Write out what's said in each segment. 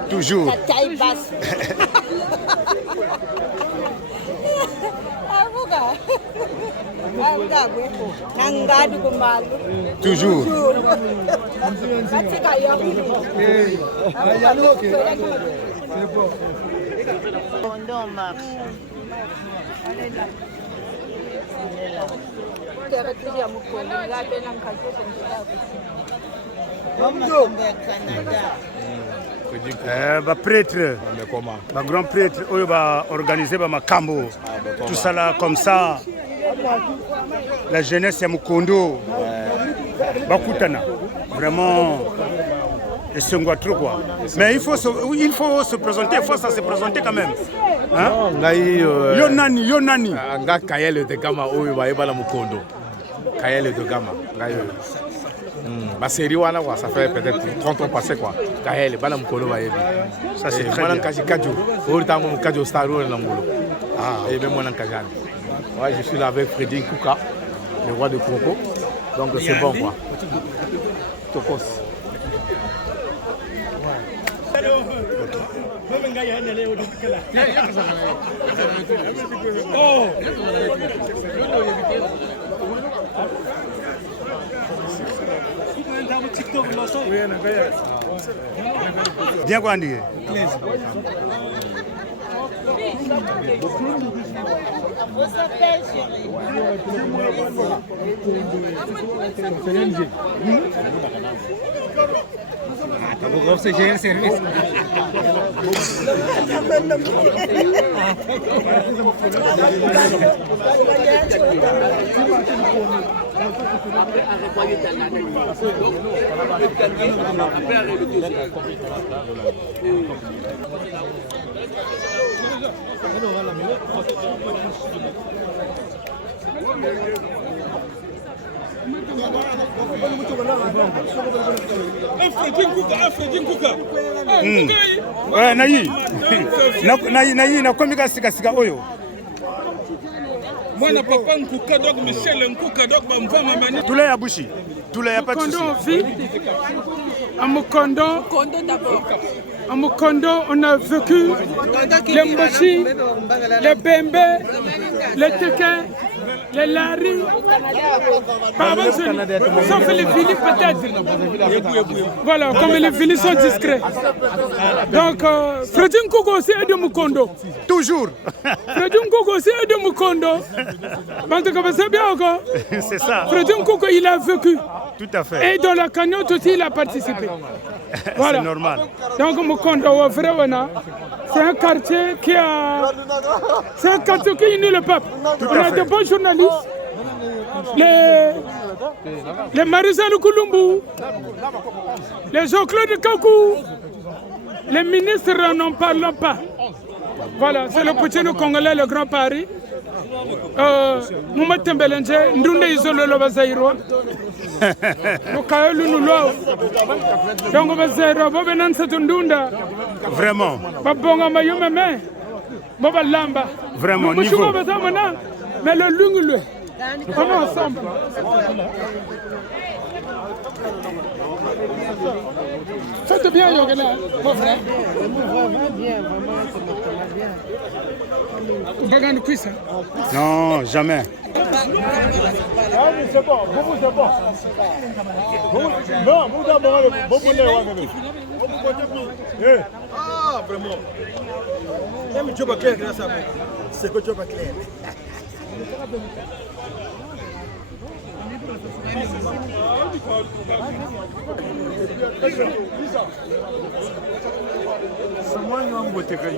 Toujours. Toujours. Prêtre, grand prêtre, on va organiser Makambo, tout ça là comme ça. La jeunesse est Mukondo, Bakutana, vraiment, et c'est un trop quoi. Mais il faut se présenter, il faut se présenter quand même. Yonani, Yonani. Nga Kayele de Gama, Oyo, Baïbala Mukondo. Kayele de Gama. Ma série, ça fait peut-être 30 ans passé quoi. Kayele, Bala Mukondo, Baïbi. Ça c'est très bien. Et même moi, ouais, je suis là avec Freddy Kouka, le roi de Congo. Donc c'est bon quoi. Tokos. Bien quoi dire. On s'appelle chérie. Nayi na komika sika oyo. Mwana papa Nkuka dog Michel Nkuka dog bamvama mani. Tous les abouchi. Tous les pas de souci. À Mukondo d'abord. À Mukondo, on a vécu les Mboshi, les Bembe, les Teke, les Lari, sauf les Vili peut-être. Voilà, comme les Vili sont discrets. Donc, Freddy Nkuko aussi est de Mukondo. Toujours. Freddy Nkuko aussi est de Mukondo. C'est bien encore. C'est ça. Freddy Nkuko, il a vécu. Tout à fait. Et dans la cagnotte aussi, il a participé. Voilà. C'est normal. Donc, Mukondo, vraiment, c'est un quartier qui a... C'est un quartier qui unit le peuple. On a de bons journalistes. Les Marisa Lukulumbu, les Jean-Claude Kakou, les ministres n'en parlent pas. Voilà, c'est le petit Congolais, le Grand Paris. Moumat Tembelenje, Ndunde Isolo Lobazairo. Donc, vraiment. Vraiment, niveau. Mais le lungue, comment ensemble? Faites bien, Yogana, mon frère. Non, jamais. c'est bon, vous c'est bon. Non, vous d'abord, ah, vraiment. Même tu vas clair, c'est que tu vas clair. Someone who will take a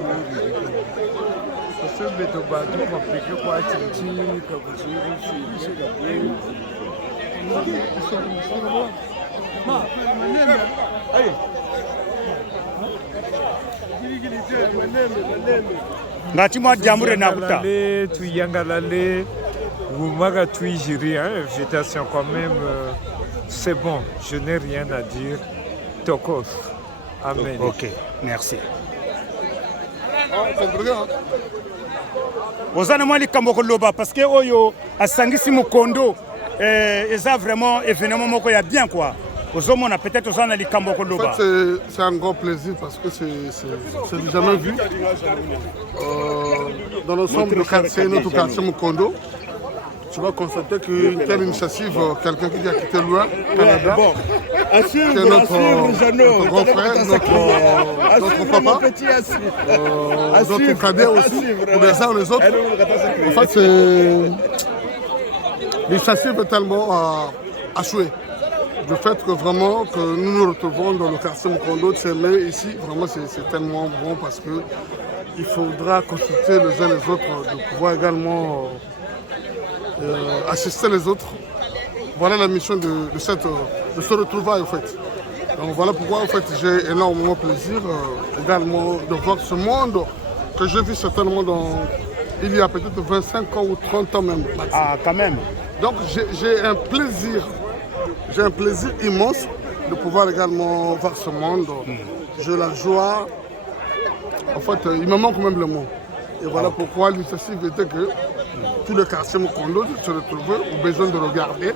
so bit of bad to complicate what ngati mwa diamure nakuta tu yangalale Wumaga Tuijiri, invitation quand même, c'est bon, je n'ai rien à dire. Tokos. Amen. Ok, merci. Ozana mwa likambo koloba parce que oyo asangisi mukondo eza vraiment événement moko ya bien quoi. Ozomona peut-être ozana likambo koloba. En fait c'est un grand plaisir parce que c'est du jamais vu. Dans l'ensemble du quartier, notre quartier Mukondo, tu vas constater qu'une telle initiative, quelqu'un qui a quitté loin, Canada, qui est notre grand frère, notre papa, notre cadet aussi, ou les uns les autres. En fait, c'est l'initiative est tellement achouée. Du fait que vraiment que nous nous retrouvons dans le quartier Mukondo de Semé ici, vraiment c'est tellement bon parce que il faudra consulter les uns les autres, de pouvoir également assister les autres. Voilà la mission de ce retrouvaille en fait. Donc voilà pourquoi en fait j'ai énormément plaisir également de voir ce monde que j'ai vu certainement il y a peut-être 25 ans ou 30 ans même. Ah quand même. Donc j'ai un plaisir immense de pouvoir également voir ce monde. J'ai la joie. En fait, il me manque même le mot. Et voilà pourquoi l'initiative était que tout le quartier Mukondo se retrouvait au besoin de regarder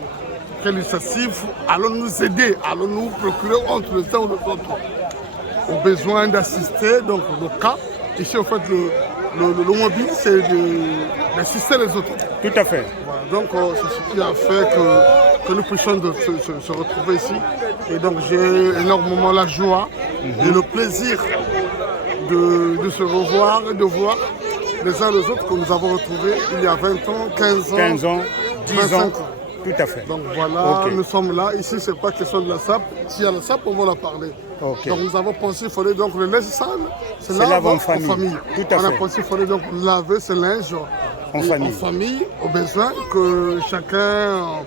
quelle initiative allons nous aider, allons nous procurer entre les uns ou les autres. Au besoin d'assister, donc le cas, ici en fait le mobile c'est d'assister les autres. Tout à fait. Voilà, donc c'est ce qui a fait que nous puissions se retrouver ici. Et donc j'ai énormément la joie et le plaisir de se revoir et de voir les uns les autres que nous avons retrouvés il y a 20 ans, 15 ans, 10 ans. Tout à fait. Donc voilà, Nous sommes là. Ici, ce n'est pas question de la SAP. S'il y a la SAP, on va la parler. Okay. Donc nous avons pensé qu'il fallait donc le linge sale, c'est laver en famille. Tout à on a fait. pensé qu'il fallait donc laver ce linge en famille, au besoin que chacun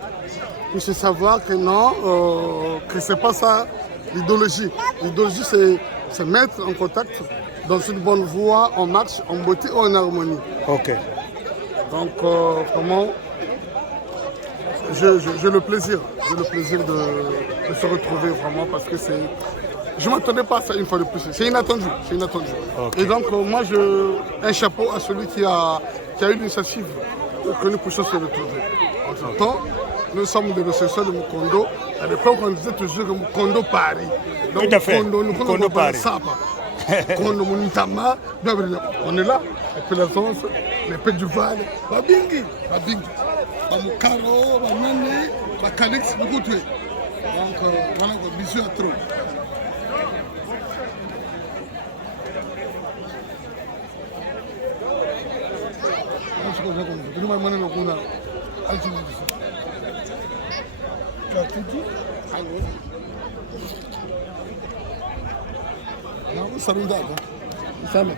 puisse savoir que non, que ce n'est pas ça l'idéologie. L'idéologie, c'est mettre en contact dans une bonne voie, en marche, en beauté ou en harmonie. Ok. Donc vraiment, j'ai le plaisir de se retrouver vraiment parce que je ne m'attendais pas à ça une fois de plus. C'est inattendu. Okay. Et donc moi, un chapeau à celui qui a eu l'initiative que nous puissions se retrouver. En ce temps, nous sommes des ressortissants de Mukondo. À l'époque, on disait toujours que Mukondo Paris. Donc, tout à fait. Mukondo Paris. On est là, les Pélassons, les Pets du Val, Babingi, Bamukaro, Banane, Bakalix, Bukutwe. Donc voilà, bisous à trop.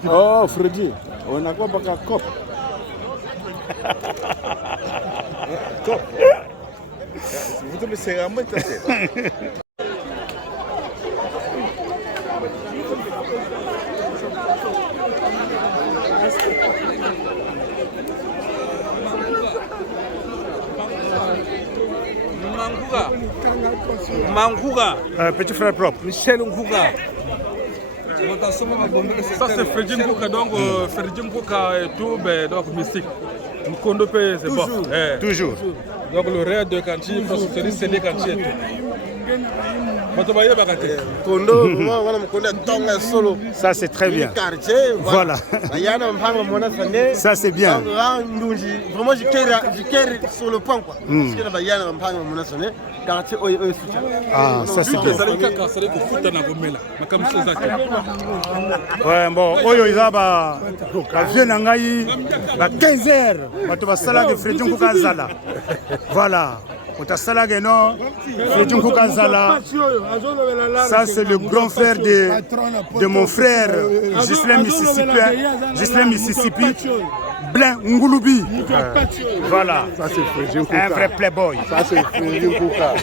Oh, Freddy, on a quoi pour la COP? Vous devez se ramener ta tête. Manguga. Petit frère propre. Michel Nguga. Ça c'est Freddy Nguga, donc Freddy Nguga et tout, donc mystique. Mukondo P, c'est bon. Toujours. Donc le rêve de Kanchi, c'est scellé Kanchi et tout. Ça, c'est très bien. Voilà. Ça, c'est bien. Vraiment, je carry sur le point. Ah, ça, c'est bien. Ouais, bon, oyo iza ba vieux na ngai ba 15 heures bato basala ke Freddy Nkuka zala. Voilà. Otasalage non Freddy Nkuka zala. Ça c'est le grand frère de mon frère Gislain Mississippi. Blain Ngulubi. Voilà. Ça c'est Freddy Nkuka. Un vrai playboy. Ça c'est Freddy Nkuka.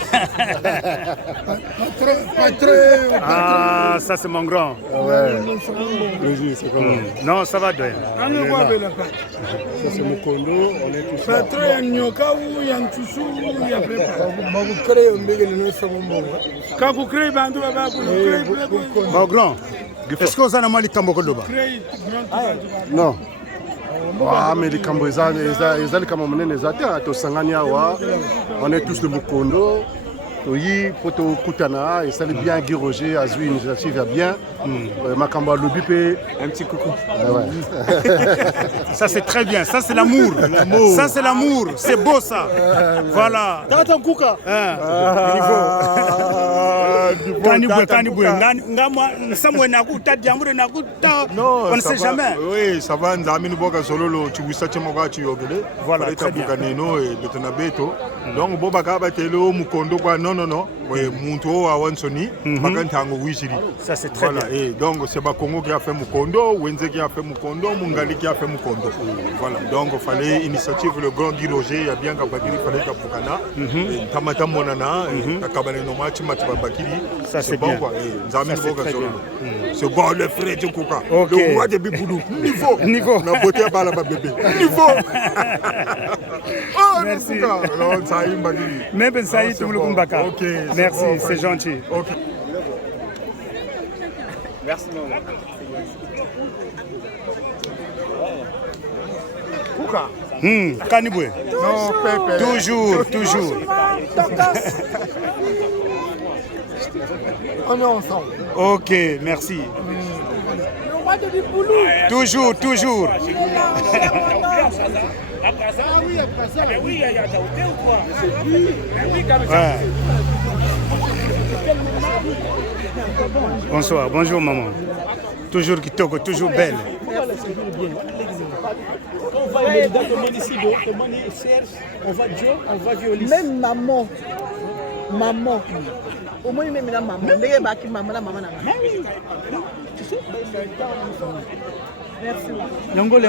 Ah, ça c'est mon grand. Ouais. C'est comment? Non, ça va de. Ça c'est Mukondo, on est tous là. Mon grand, est-ce que vous avez un likambo koloba? Non. Ah, mais les Cambos, on est tous de Mukondo. Oui, Poto Koutana, et ça est bien, Guy Roger, Azui, l'initiative va bien. Makamba Lobipé. Un petit coucou. Ça c'est très bien, ça c'est l'amour. Ça c'est l'amour, c'est beau ça. Voilà. Tata Kouka. On ne sait jamais. Oui, ça va, Nzamini Boga Sololo, tu sais tu voilà, très bien. Donc, Boba Telo, Mukondo, non, Munto, Awansoni, Makantango, Wishiri. Ça c'est très bien. Et donc, c'est Bakongo qui a fait Mukondo, Wenze qui a fait Mukondo, Mungali qui a fait Mukondo. Voilà, donc il fallait initiative le grand Guy Roger, il y a bien Kabakiri, il fallait Kapukana, Tamata Monana, Kabane no Machi Matibakiri. Ça c'est bien. C'est bon, le frère de Kouka, le roi de Biboulou. Niveau. Niveau. La beauté à la bébé. Niveau. Oh, merci. Même Saïd Touloumbaka. Ok. Merci, c'est gentil. Ok. Merci, maman. Kouka. Kaniboué. Non, Pépé. Toujours. On est ensemble. Ok, merci. Le roi de Biboulou. Toujours. Après ça, oui, il y a Daoudé ou quoi? Ouais. Bonsoir, bonjour maman. Toujours Kitoko, toujours belle. On va aller dans le Monicido, le Moni Serge, on va Joe, on va Violis. Même maman. Au moins, même la maman. Mais il y maman, la maman. Merci. Ngolo. On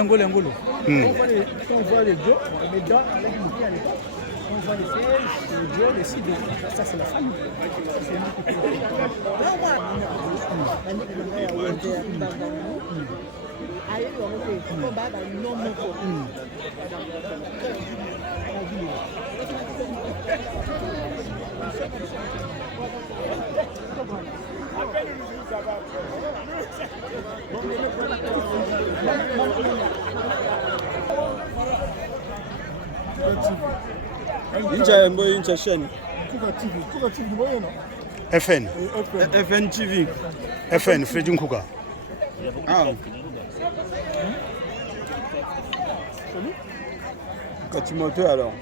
voit les Joe, les dents avec le pied à l'époque. On voit les Serge, les Joe, les Sido. Ça, c'est la famille. FN. FN TV. FN, Freddy Nkuka. Ah. Quand tu montes alors,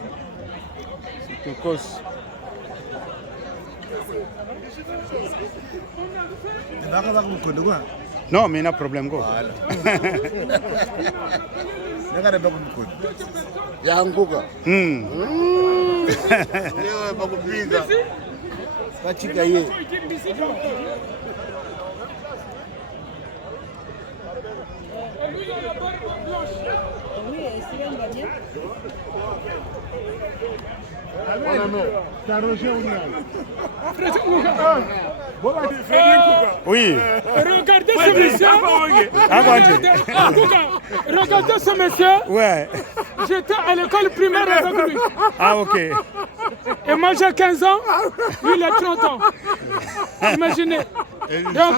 c'est ton cause. Non, mais il y a un problème. Yanguka. Bakupinga. Bachikaye. Oui. Regardez ce monsieur. Regardez ce monsieur. Ouais. J'étais à l'école primaire avec lui. Ah, ok. Et moi j'ai 15 ans, lui il a 30 ans. Imaginez. Donc,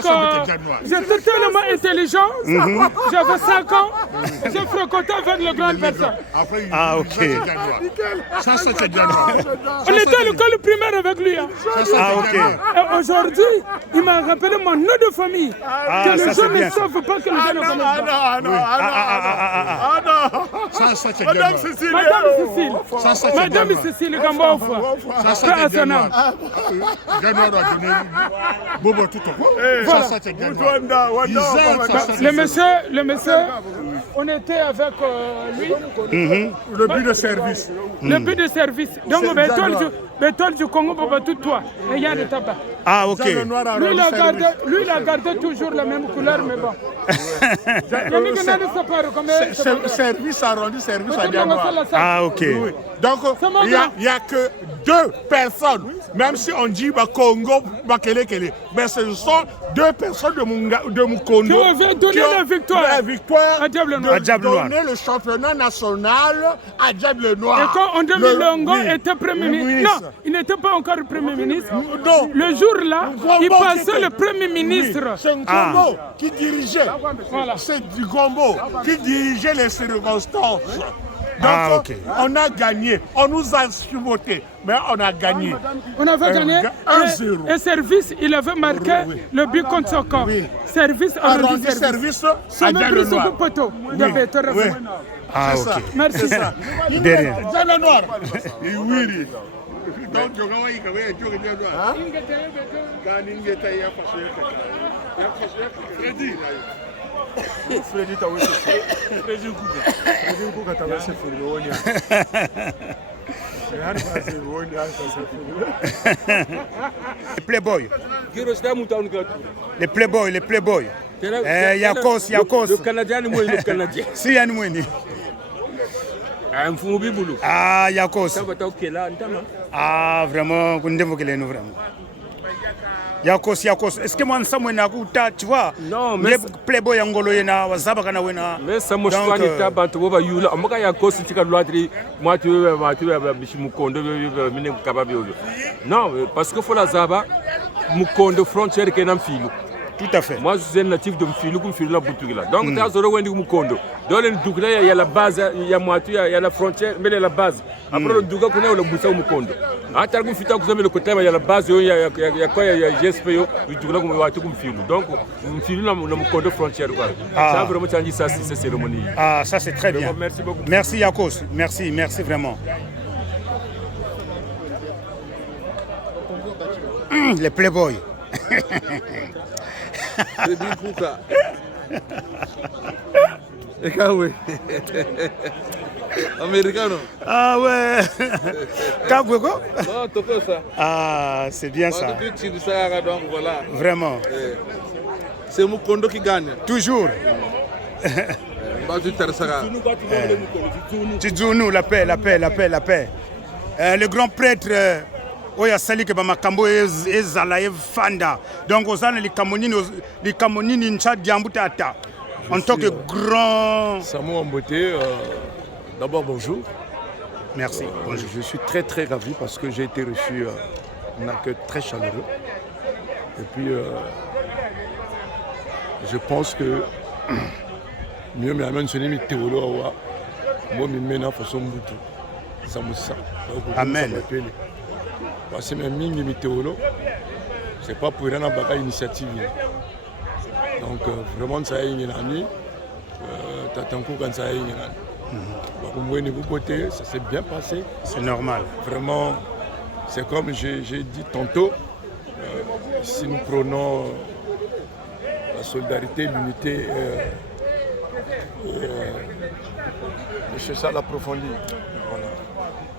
j'étais tellement intelligent. J'avais 5 ans. J'ai fréquenté avec les grandes personnes. Ah, ok. Ça, c'est déjà noir. On était à l'école primaire avec lui. Hein. Ah, ok. Et aujourd'hui, il m'a rappelé mon nom de famille. Ah, que ça, les c'est gens ne bien, ça. savent pas que les gens ne connaissent pas. Ça, c'est déjà noir. Madame Cécile. Ça, c'est Madame déjà noir. Cécile Gambofa. Ça, c'est déjà noir. Déjà noir a donné Bobo tout au Ça, c'est déjà noir. Le monsieur, on était avec lui. Le but de service. Le but de service. Donc, bétol du Congo pour tout toi. Et il y a des tabac. Ah, ok. Lui, il a gardé toujours la même couleur, mais bon. Service a rendu service à bien noir. Ah, ok. Donc, il n'y a que 2 personnes. Même si on dit Congo, mais ce sont 2 personnes de Mukondo qui ont donné la victoire à Diable Noir. Donner le championnat national à Diable Noir. Et quand André Milongo était Premier ministre, non, il n'était pas encore Premier ministre. Non. Le jour-là, il passait le Premier ministre. C'est Ngombo qui dirigeait. Voilà. C'est du Ngombo qui dirigeait les circonstances. Donc, on a gagné. On nous a surmonté, mais on a gagné. On avait gagné 1-0. Et Service, il avait marqué le but contre son corps. Service a rendu service. Ça m'a pris ce poteau. Ah, ok. Merci. C'est ça. Derrière. Diable Noir. Oui. Donc, je vais Freddy Les playboys. Les playboys. Yakos. Le Canadien, le Canadien. Si, Yanoueni. Ah, Yakos. Ah, vraiment, vous ne devez nous vraiment. Yakos. Est-ce que moi, tu vois? Non, mais. Les playboys angoloyena, wazabakana wena. Mais ça me choisit de tabac, tu vois, Yula. Amaka Yakos, tu as l'autre, moi, tu veux, Mukondo, non, parce que faut la Zaba, Mukondo frontière qui est dans le fil. Tout à fait. Moi, je suis un natif de Mfilou, comme Mfilou, Boutouila. Donc, tu as Zoro Mukondo. Dans le Dougla, il y a la base, il y a Moitou, il y a la frontière, mais il y a la base. Après, le Douga, on a le Boussa Mukondo. À Targou Fita, vous avez le côté, il y a la base, il y a quoi, il y a GSPO, le Dougla, comme Mfilou. Donc, Mfilou, le Mukondo frontière. Ça a vraiment changé ça, cette cérémonie. Ah, ça, c'est très bien. Merci beaucoup. Merci, Yakos. Merci vraiment. Les playboys. Americano. Ah ouais. Kagwego. Non, toko ça. Ah, c'est bien ça. Donc voilà. Vraiment. C'est Mukondo qui gagne. Toujours. Tizounou, la paix. Le grand prêtre. Oya sali ke bamakambo ezala evanda donc ozana likamonini ncha diambuta ata en tant que grand Samuel Mboté, d'abord bonjour. Merci. Bonjour. Je suis très ravi parce que j'ai été reçu un accueil très chaleureux et puis je pense que mieux me amène sonner mi théolo awa moi mi mena façon mbutu ça me ça. Amen. Parce que même mingi météolo, c'est pas pour rien à initiative. Donc vraiment ça a une année, t'attends quand ça a une année. Au côté, ça s'est bien passé. C'est normal. Vraiment, c'est comme j'ai dit tantôt, si nous prenons la solidarité, l'unité, c'est ça l'approfondir. Voilà.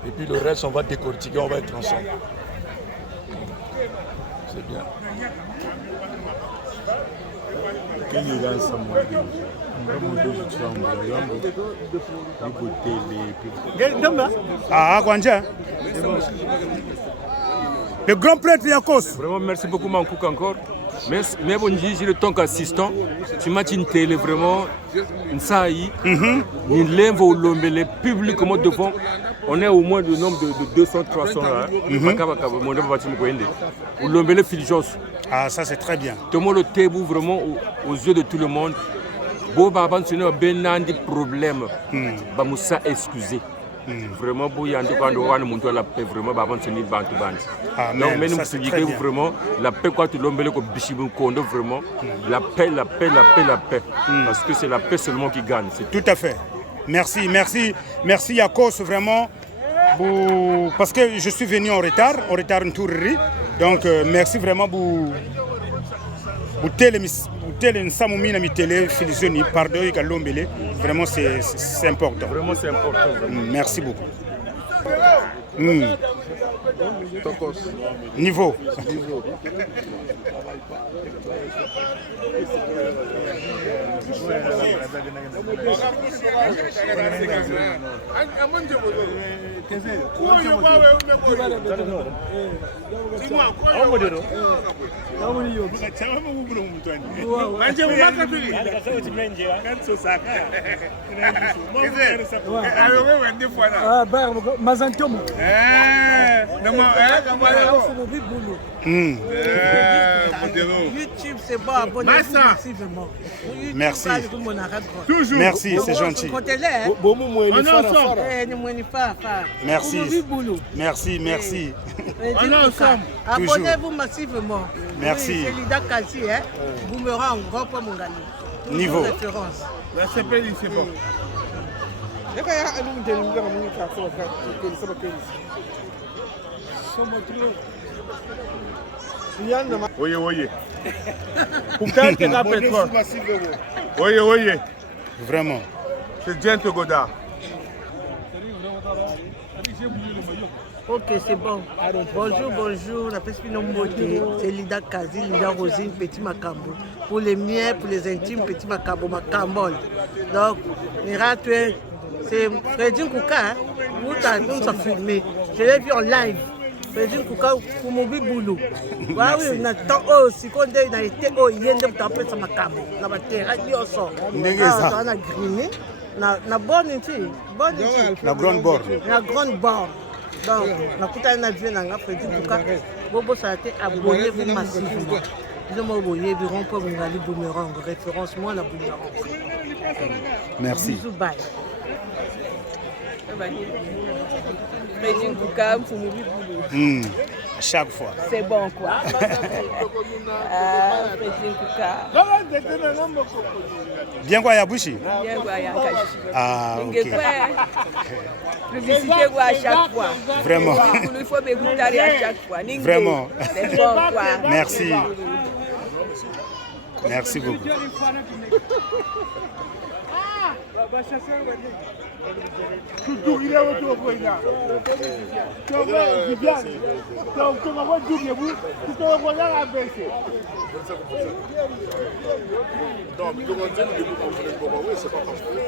Et puis le reste, on va décortiquer, on va être ensemble. C'est bien. Ah, Gwanja. Le grand prêtre Yakos. Vraiment, merci beaucoup, Mankouk, encore. Mais bon, j'ai le temps qu'assistant, tu m'as dit une télé vraiment, une saïe, une lèvre au lombele, publiquement devant. On est au moins le nombre de 200, 300 là. Au lombele Filigence. Ah, ça c'est très bien. Tout le monde est vraiment aux yeux de tout le monde. Bon, bah, ce n'est pas un problème. Bah, Moussa, excusez. Vraiment, il y a un peu la paix, vraiment, bah, ce n'est pas un ah, donc, mais nous nous vraiment, la paix, quand tu l'homme, vraiment, la paix, la paix, la paix, la paix. Parce que c'est la paix seulement qui gagne. Tout à fait. Merci, merci, merci Yakos, vraiment. Parce que je suis venu en retard une tournerie. Donc, merci vraiment pour télé Samumina mi télé Filizoni, pardon, Lombele. Vraiment, c'est important. Vraiment, c'est important. Merci beaucoup. Niveau. YouTube, c'est bon, abonnez-vous massivement. Merci. Toujours. Merci, c'est gentil. Merci. Merci, merci. Abonnez-vous massivement. Merci. C'est Lida Kasi, Boomerang, grand point Mongali. Niveau. Référence. C'est bon. Oye, oye. Oye, oye. Vraiment. C'est Gente Godard. Ok, c'est bon. Bonjour, bonjour. La personne beauté. C'est Lida Kazi, Lida Rosine, Petit Macambo. Pour les miens, pour les intimes, Petit Macambo, Macambol. Donc, c'est Fredin Kouka. Où tu as filmé. Je l'ai vu en live. Fredin Kouka, pour mon boulot. Oui, on attend aussi. Quand on a été au Yen, on a appelé ça Macambo. On a terrain, on sort. On a griné. La bonne ici. La grande bord. La grande bord. Donc, on a vu un Fredin Kouka. Bobo, ça a été abonnez-vous massivement. Disons-moi, vous voyez, vous rompez Mongali Boomerang. Référence, moi, la Boomerang. Merci. Bisous, bye. Fredin Kouka, Fumoubi chaque fois. C'est bon quoi. Fredin Kouka. Bien quoi Yabushi? Bien quoi Yankashi. Ah ok. Publicité quoi à chaque fois. Vraiment. Il faut m'écouter à chaque fois. Vraiment. C'est bon quoi. Merci. Merci beaucoup.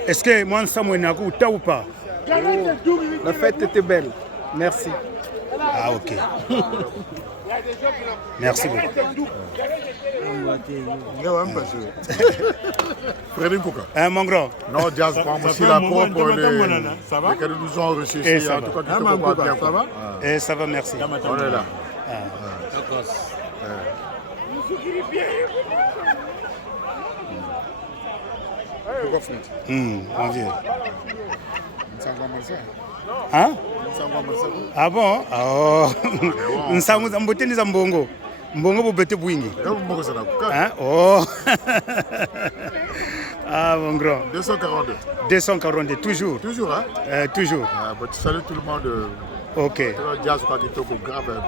Est-ce que moi, Samuel Nakou, t'as ou pas? La fête était belle. Merci. Ah, ok. Merci beaucoup. Fredin Kouka. Mon grand. Non, Jazz, moi aussi d'accord pour les que nous ont reçus ici. En tout cas, tu te vois bien. Ça va? Et ça va, merci. On est là. On vient. Hein? Ah bon? Oh. Nsangu zambote ni zambongo. Mbongo bobete bwingi. Hein? Oh. Ah mon grand. 242. 242 toujours. Toujours hein? Toujours. Ah, bah, tu salues tout le monde. OK. Jazz pas du tout grave.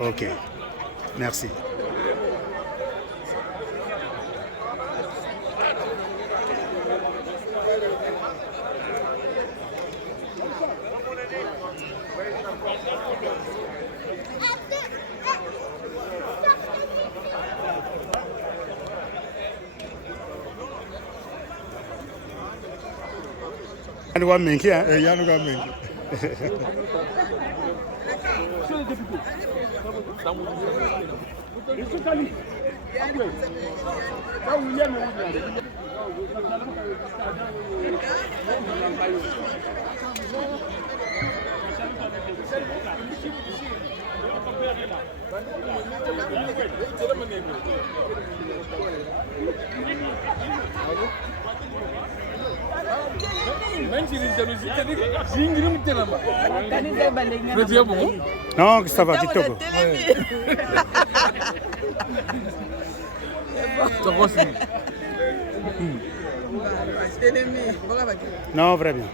OK. Merci. Yanu wa menki hein? Yanu wa menki. Non, ça va, Kitoko. Non, vrai bien.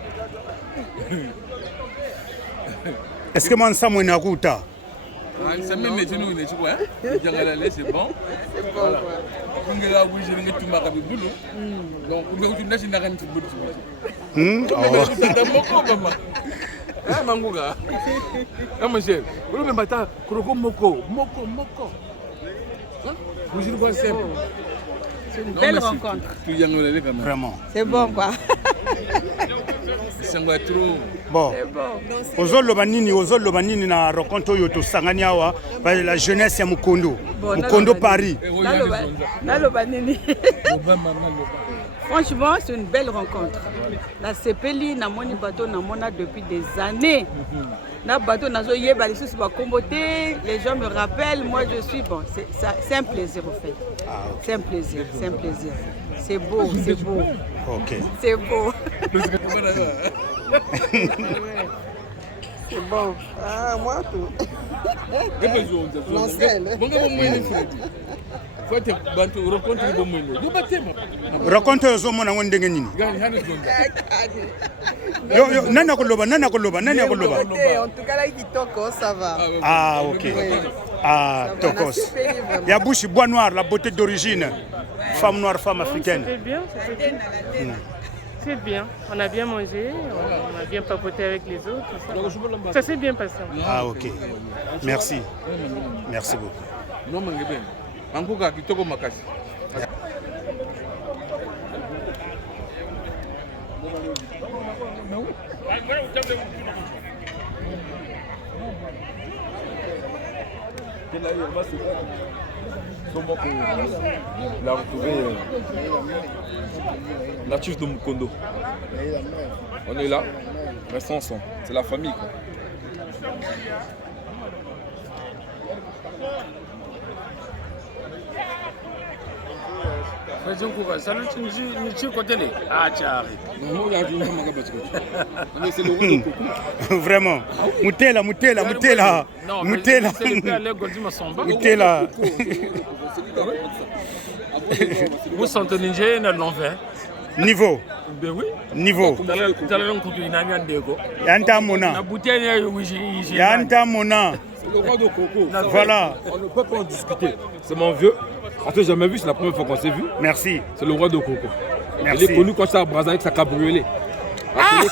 Est-ce que moi, ça m'a nakuta? Ça me met nous les joueurs. C'est bon. Voilà. On est là où j'ai mis tout ma boulot. Donc on est une nation d'arène boulot. Ah manguga. Ah monsieur, vous me battez kroko moko. Vous dites quoi c'est? C'est une belle rencontre. Vraiment. C'est bon quoi. C'est trop. Bon. Ozoloba nini na rencontre oyo tosangani awa la jeunesse ya Mukondo. Mukondo Paris. Naloba nini. Franchement, c'est une belle rencontre. La CPLI, na moni bateau na mona depuis des années. Na bateau na zoye ba les sous ba comboter, les gens me rappellent, moi je suis bon, c'est un plaisir au fait. C'est un plaisir, c'est un plaisir. C'est beau, c'est beau. OK. C'est beau. C'est bon. Ah, moi tout. Raconte zo mona ngondenge nini? Yo nana koloba. En tout cas là Kitoko ça va. Ah OK. Ah Tokos. Ya bouche bois noir, la beauté d'origine. Femme noire, femme africaine. C'était bien, c'était bien. C'est bien, on a bien mangé, on a bien papoté avec les autres. Ça s'est bien passé. Ah OK. Merci. Merci beaucoup. Non mangebe. Anguka Kitoko makasi. Il a retrouvé natif de Mukondo. On est là, restons ensemble. C'est la famille quoi. Vraiment. Moutela. Vous sentez Niger dans l'envers. Niveau. Ben oui. Niveau. Yanta Mona. Le roi de Coco. Voilà. On ne peut pas en discuter. C'est mon vieux. On ne s'est jamais vu, c'est la première fois qu'on s'est vu. Merci. C'est le roi de Coco. Merci. Il est connu quand ça à Brazzaville avec sa cabriolet.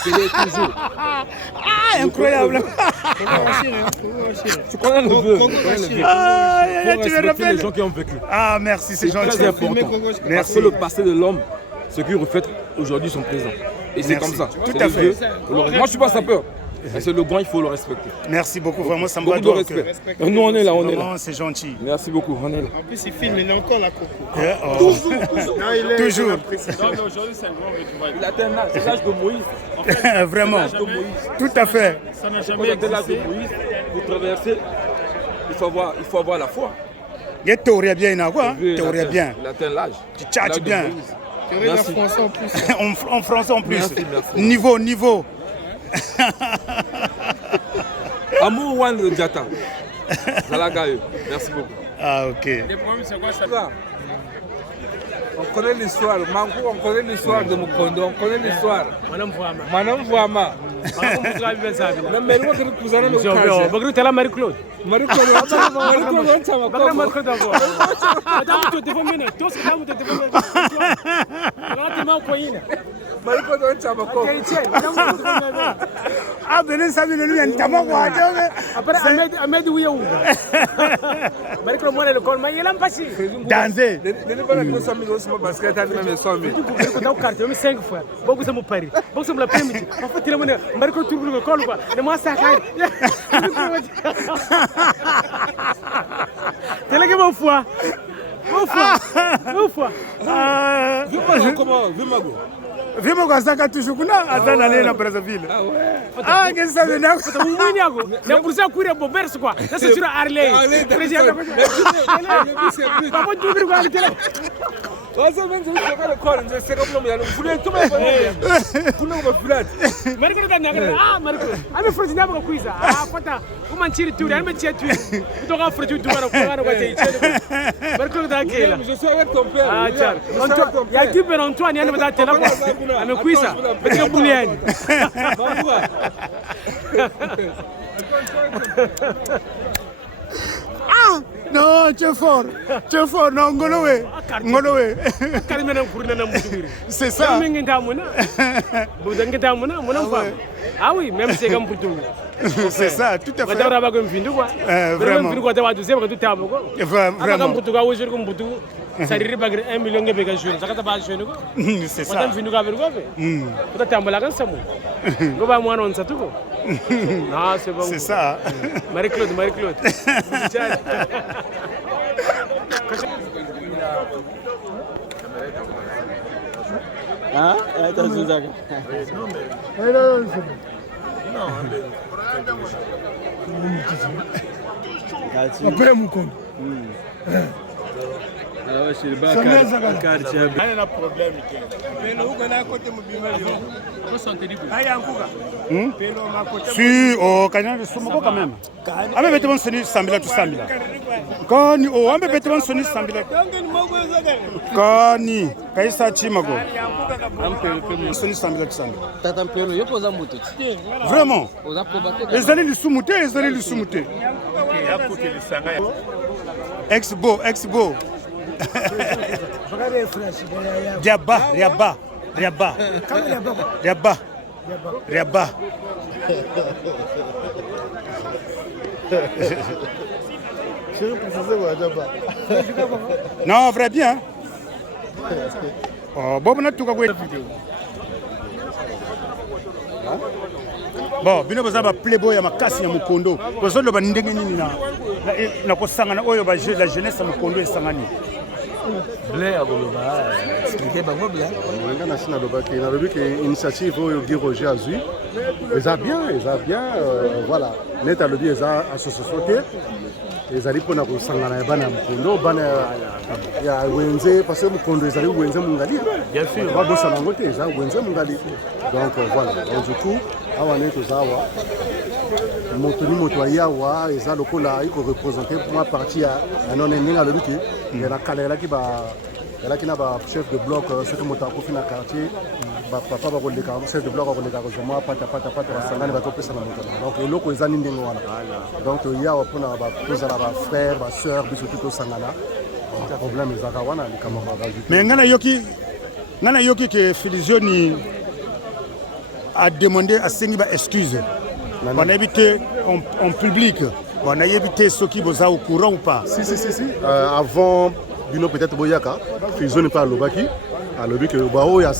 Toujours. Ah, incroyable. Tu connais le vieux. Tu me rappelles les gens qui ont vécu. Ah, merci, c'est gentil. Très important. Parce que le passé de l'homme, ce qui reflète aujourd'hui son présent. Et c'est comme ça. Tout à fait. Moi, je ne suis pas sapeur. C'est le grand, il faut le respecter. Merci beaucoup, vraiment, ça me beaucoup de respect. Nous, on est là, on est là. C'est gentil. Merci beaucoup, on est là. En plus, il filme, il est encore la Coco. Toujours. Aujourd'hui, c'est un grand rituel. Il a atteint l'âge, c'est l'âge de Moïse. Vraiment. Tout à fait. Ça n'a jamais existé. L'âge de Moïse, pour traverser, il faut avoir la foi. Il théorie bien, quoi. Théorie bien. Il atteint l'âge. Tu tchatches bien. Théorie en français en plus. En français en plus. Merci. Niveau. Amour Wan Diata. Merci beaucoup. Ah, ok. Les problèmes, c'est quoi ça? On connaît l'histoire. Mankou, on connaît l'histoire de Mukondo. On connaît l'histoire. Madame Vouama. Madame Vouama. Mais moi, je vous en ai le cas. Marie-Claude. Marie-Claude, ah, ben ça veut dire que après Ahmed Ouyaou. Marie-Claude, moi, le col, mais il a pas si. Danser. Parce que tu as même 100 000. Tu as quartier, 5 fois. Beaucoup de mon pari. Beaucoup de l'après-midi. En fait, il a monnaie. Marie-Claude, tu le col, quoi. Et moi, ça caille. Tu l'as que mon foi. Vimo kwa saka tushukuna azana nena Brazzaville. Ah, qu'est-ce que ça veut dire? Na kursa kure bobers quoi. Ça c'est sur Harley. Président. Papa tu veux quoi aller? Wasa menzo kwa kwa nje seka mlo ya mfule tuma kwa kuna kwa flat. Mariko da nyagara. Ah Mariko. Ame frozi na kwa kuiza. Ah kwata kuma nchiri tu ame chia tu. Kutoka frozi tu mara kwa kwa tei. Mariko da kela. Je suis avec ton père. Ah tiens. Ya kipe na Antoine yani mta tena kwa. Ame kuiza. Petika buliani. Ah non, tu es fort, non, Ngolowe. C'est ça. Ah oui, même c'est comme pour tout. C'est ça, tout à fait. Vraiment. C'est ça. C'est ça. Marie-Claude. Hein? Après Mukondo. Si, oh, quand même, quand même. Ah, mais mettez-moi sonner Sambila tout Sambila. Quand oh, ah, mais mettez-moi sonner Sambila. Quand ni, Kaisa Chimago. Sonner Sambila tout Sambila. Tatampelo, yo posa moto. Vraiment. Les années du soumouté. Ex-beau. Riaba. Non, vrai bien. Oh, bon, on a tout vidéo. Bon, bino bazaba playboy ya makasi ya Mukondo. Kozolo ba ndenge nini na kosangana oyo ba la jeunesse ya Mukondo esangani. Blé aboloba expliquer bango blé. Nga na sina loba ke na lobi ke initiative oyo Guy Roger azui. Eza bien, voilà. Neta lobi eza association te. Ezali pona kosangana bana Mukondo, bana ya wenze parce que Mukondo ezali wenze mungali. Bien sûr. Ba bossa na ngote eza wenze mungali. Donc voilà. Donc du coup, awa neto zawa. Moto ayawa eza lokola iko représenter pour ma partie ya non ninga lobi ke la kalela ki ba la ki na ba chef de bloc ce que moto ko fina quartier ba papa ba ko le chef de bloc ko le ka ko moi pata basangane ba ko pesa na moto. Donc eloko eza ni ndenge wana. Donc yawa pona ba poza na ba frère ba sœur biso tout sangana. Problème ezaka wana likama ba rajouter. Mais ngana yoki ke Filizioni a demandé à Sengi ba excuse. On a évité en public. On a évité ceux qui vous au courant ou pas. Si. Avant, Bino peut-être Boyaka, ils n'ont pas le baki. À le but que Bao a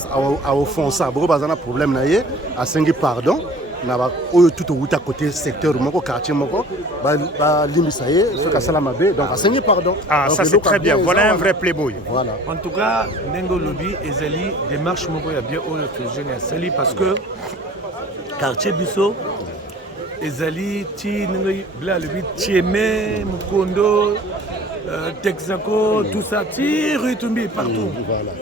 offensé, beaucoup de problème naïe, à Sengi pardon. N'a tout au à côté secteur moko quartier moko, l'imisaye, ce qu'a Salamabé, donc à Sengi pardon. Ah, ça c'est très bien. Voilà un vrai playboy. Voilà. En tout cas, Nengo Lobby et Zali démarche moko ya bien au jeune à Sali parce que quartier Bisso ezali ti nengo bla le Tiemé Mukondo Texaco tout ça ti Rutumbi partout. Voilà.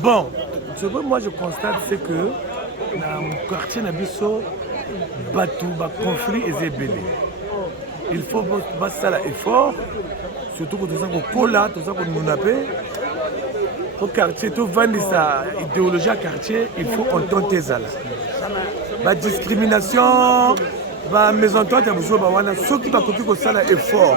Bon, ce que moi je constate c'est que dans le quartier Nabiso batu ba conflit ezebele. Il faut pas ça l'effort surtout que tout ça ko kola tout ça ko munapé. Au quartier tout vendre sa idéologie à quartier, il faut entendre tes ala. La discrimination, la maison toi tu as besoin de ceux qui t'ont copié que ça l'effort.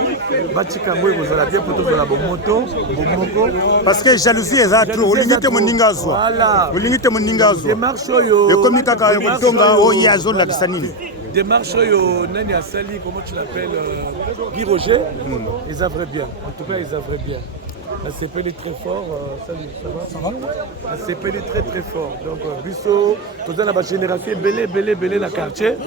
Parce que jalousie est à trop. Limite mon ningazo. Voilà. Limite mon ningazo. Démarche yo. Et comme tu as dit tonga o yazo la kisanini. Démarche yo nani asali comment tu l'appelles Guy Roger. Ils avraient bien. En tout cas ils avraient bien. La CPL est très fort. Salut, ça va? La CPL est très très fort. Donc, Bisso, tout ça, la génération belé la quartier.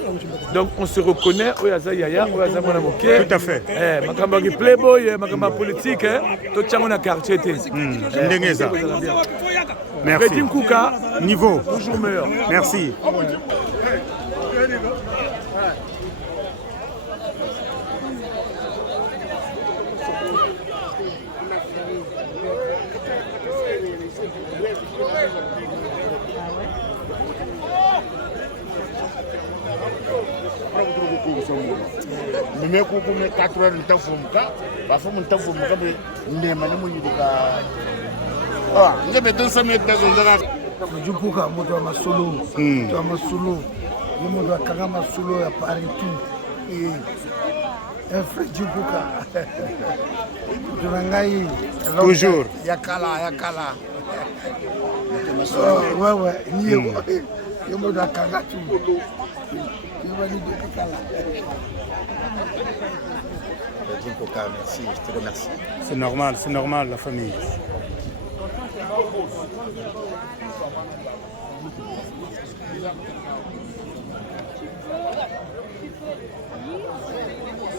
Donc, on se reconnaît. Oyaza Yaya, Oyaza Monamoké. Tout à fait. Makamba qui playboy, Makamba politique. Tout ça, on a quartier. Ndengeza. Merci. Fredin Kouka. Niveau. Toujours meilleur. Merci. Mais quand on est 4 heures de temps, il faut que je me dise que du coup, quand on a solo, tu as ma solo, on a quand même solo à Paris tout. Et un frère du Kouka. Toujours. Yakala. Ouais. Il y a Kaga tout. Merci, je te remercie. C'est normal, la famille.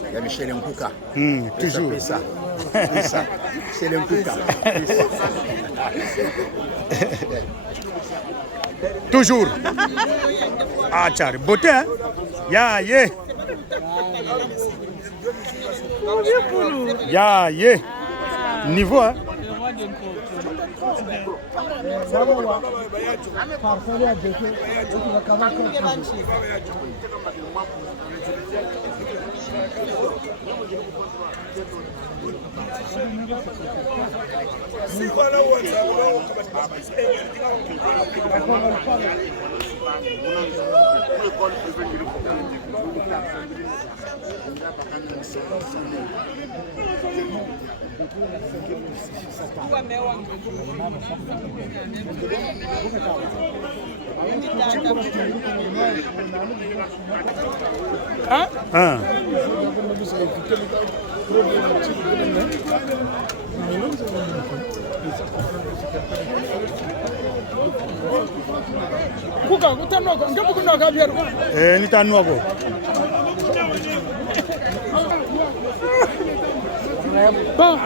Il y a Michel Nkouka. Toujours. Ça. Michel Nkouka. Toujours. Ah, Tchari, beauté, hein? Yeah. Niveau, hein? Hein? Kuka, utanoka, ngapi kunoka biaru? Nitanoka. Bon,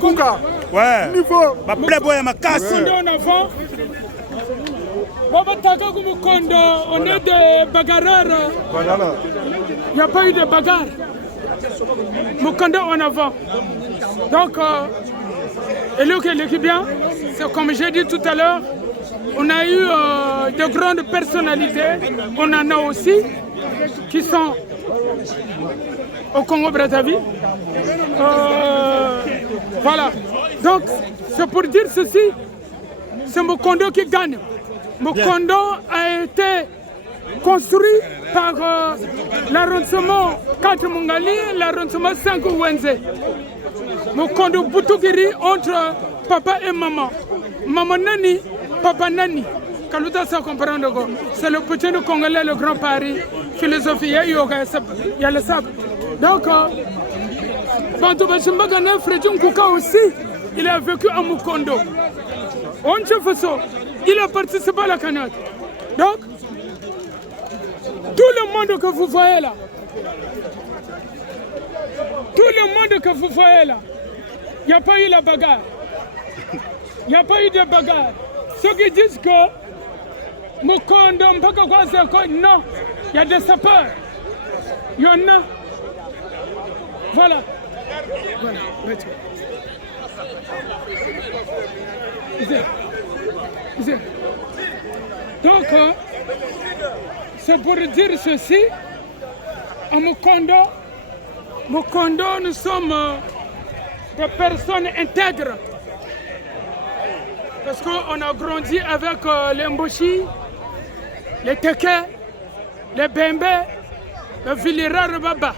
Kuka. Ouais. Niveau. Ma playboy ma casse. On est en avant. On est des bagarreurs. Il n'y a pas eu de bagarre. Mukondo en avant. Donc, l'équipe bien, c'est comme j'ai dit tout à l'heure, on a eu de grandes personnalités. On en a aussi qui sont au Congo-Brazzaville. Voilà. Donc, c'est pour dire ceci, c'est Mukondo qui gagne. Mukondo a été construit par l'arrondissement 4 Mungali et l'arrondissement 5 Wenze. Mukondo Boutugiri entre papa et maman. Maman Nani, papa Nani. Kaluta ça comprendre quoi. C'est le petit de Congolais, le Grand Paris, philosophie, il y a le sable. Donc, Bantou Bachimbagane, Fredjun Kouka aussi, il a vécu à Mukondo. On fait ça. Il a participé à la canette. Donc, tout le monde que vous voyez là, il n'y a pas eu la bagarre. Il n'y a pas eu de bagarre. Ceux qui disent que Mukondo, non, il y a des sapeurs. Il y en a. Voilà. Donc, c'est pour dire ceci, à Mukondo, nous sommes des personnes intègres. Parce qu'on a grandi avec les Mboshi, les Teke, les Bembe, le Vilira Baba.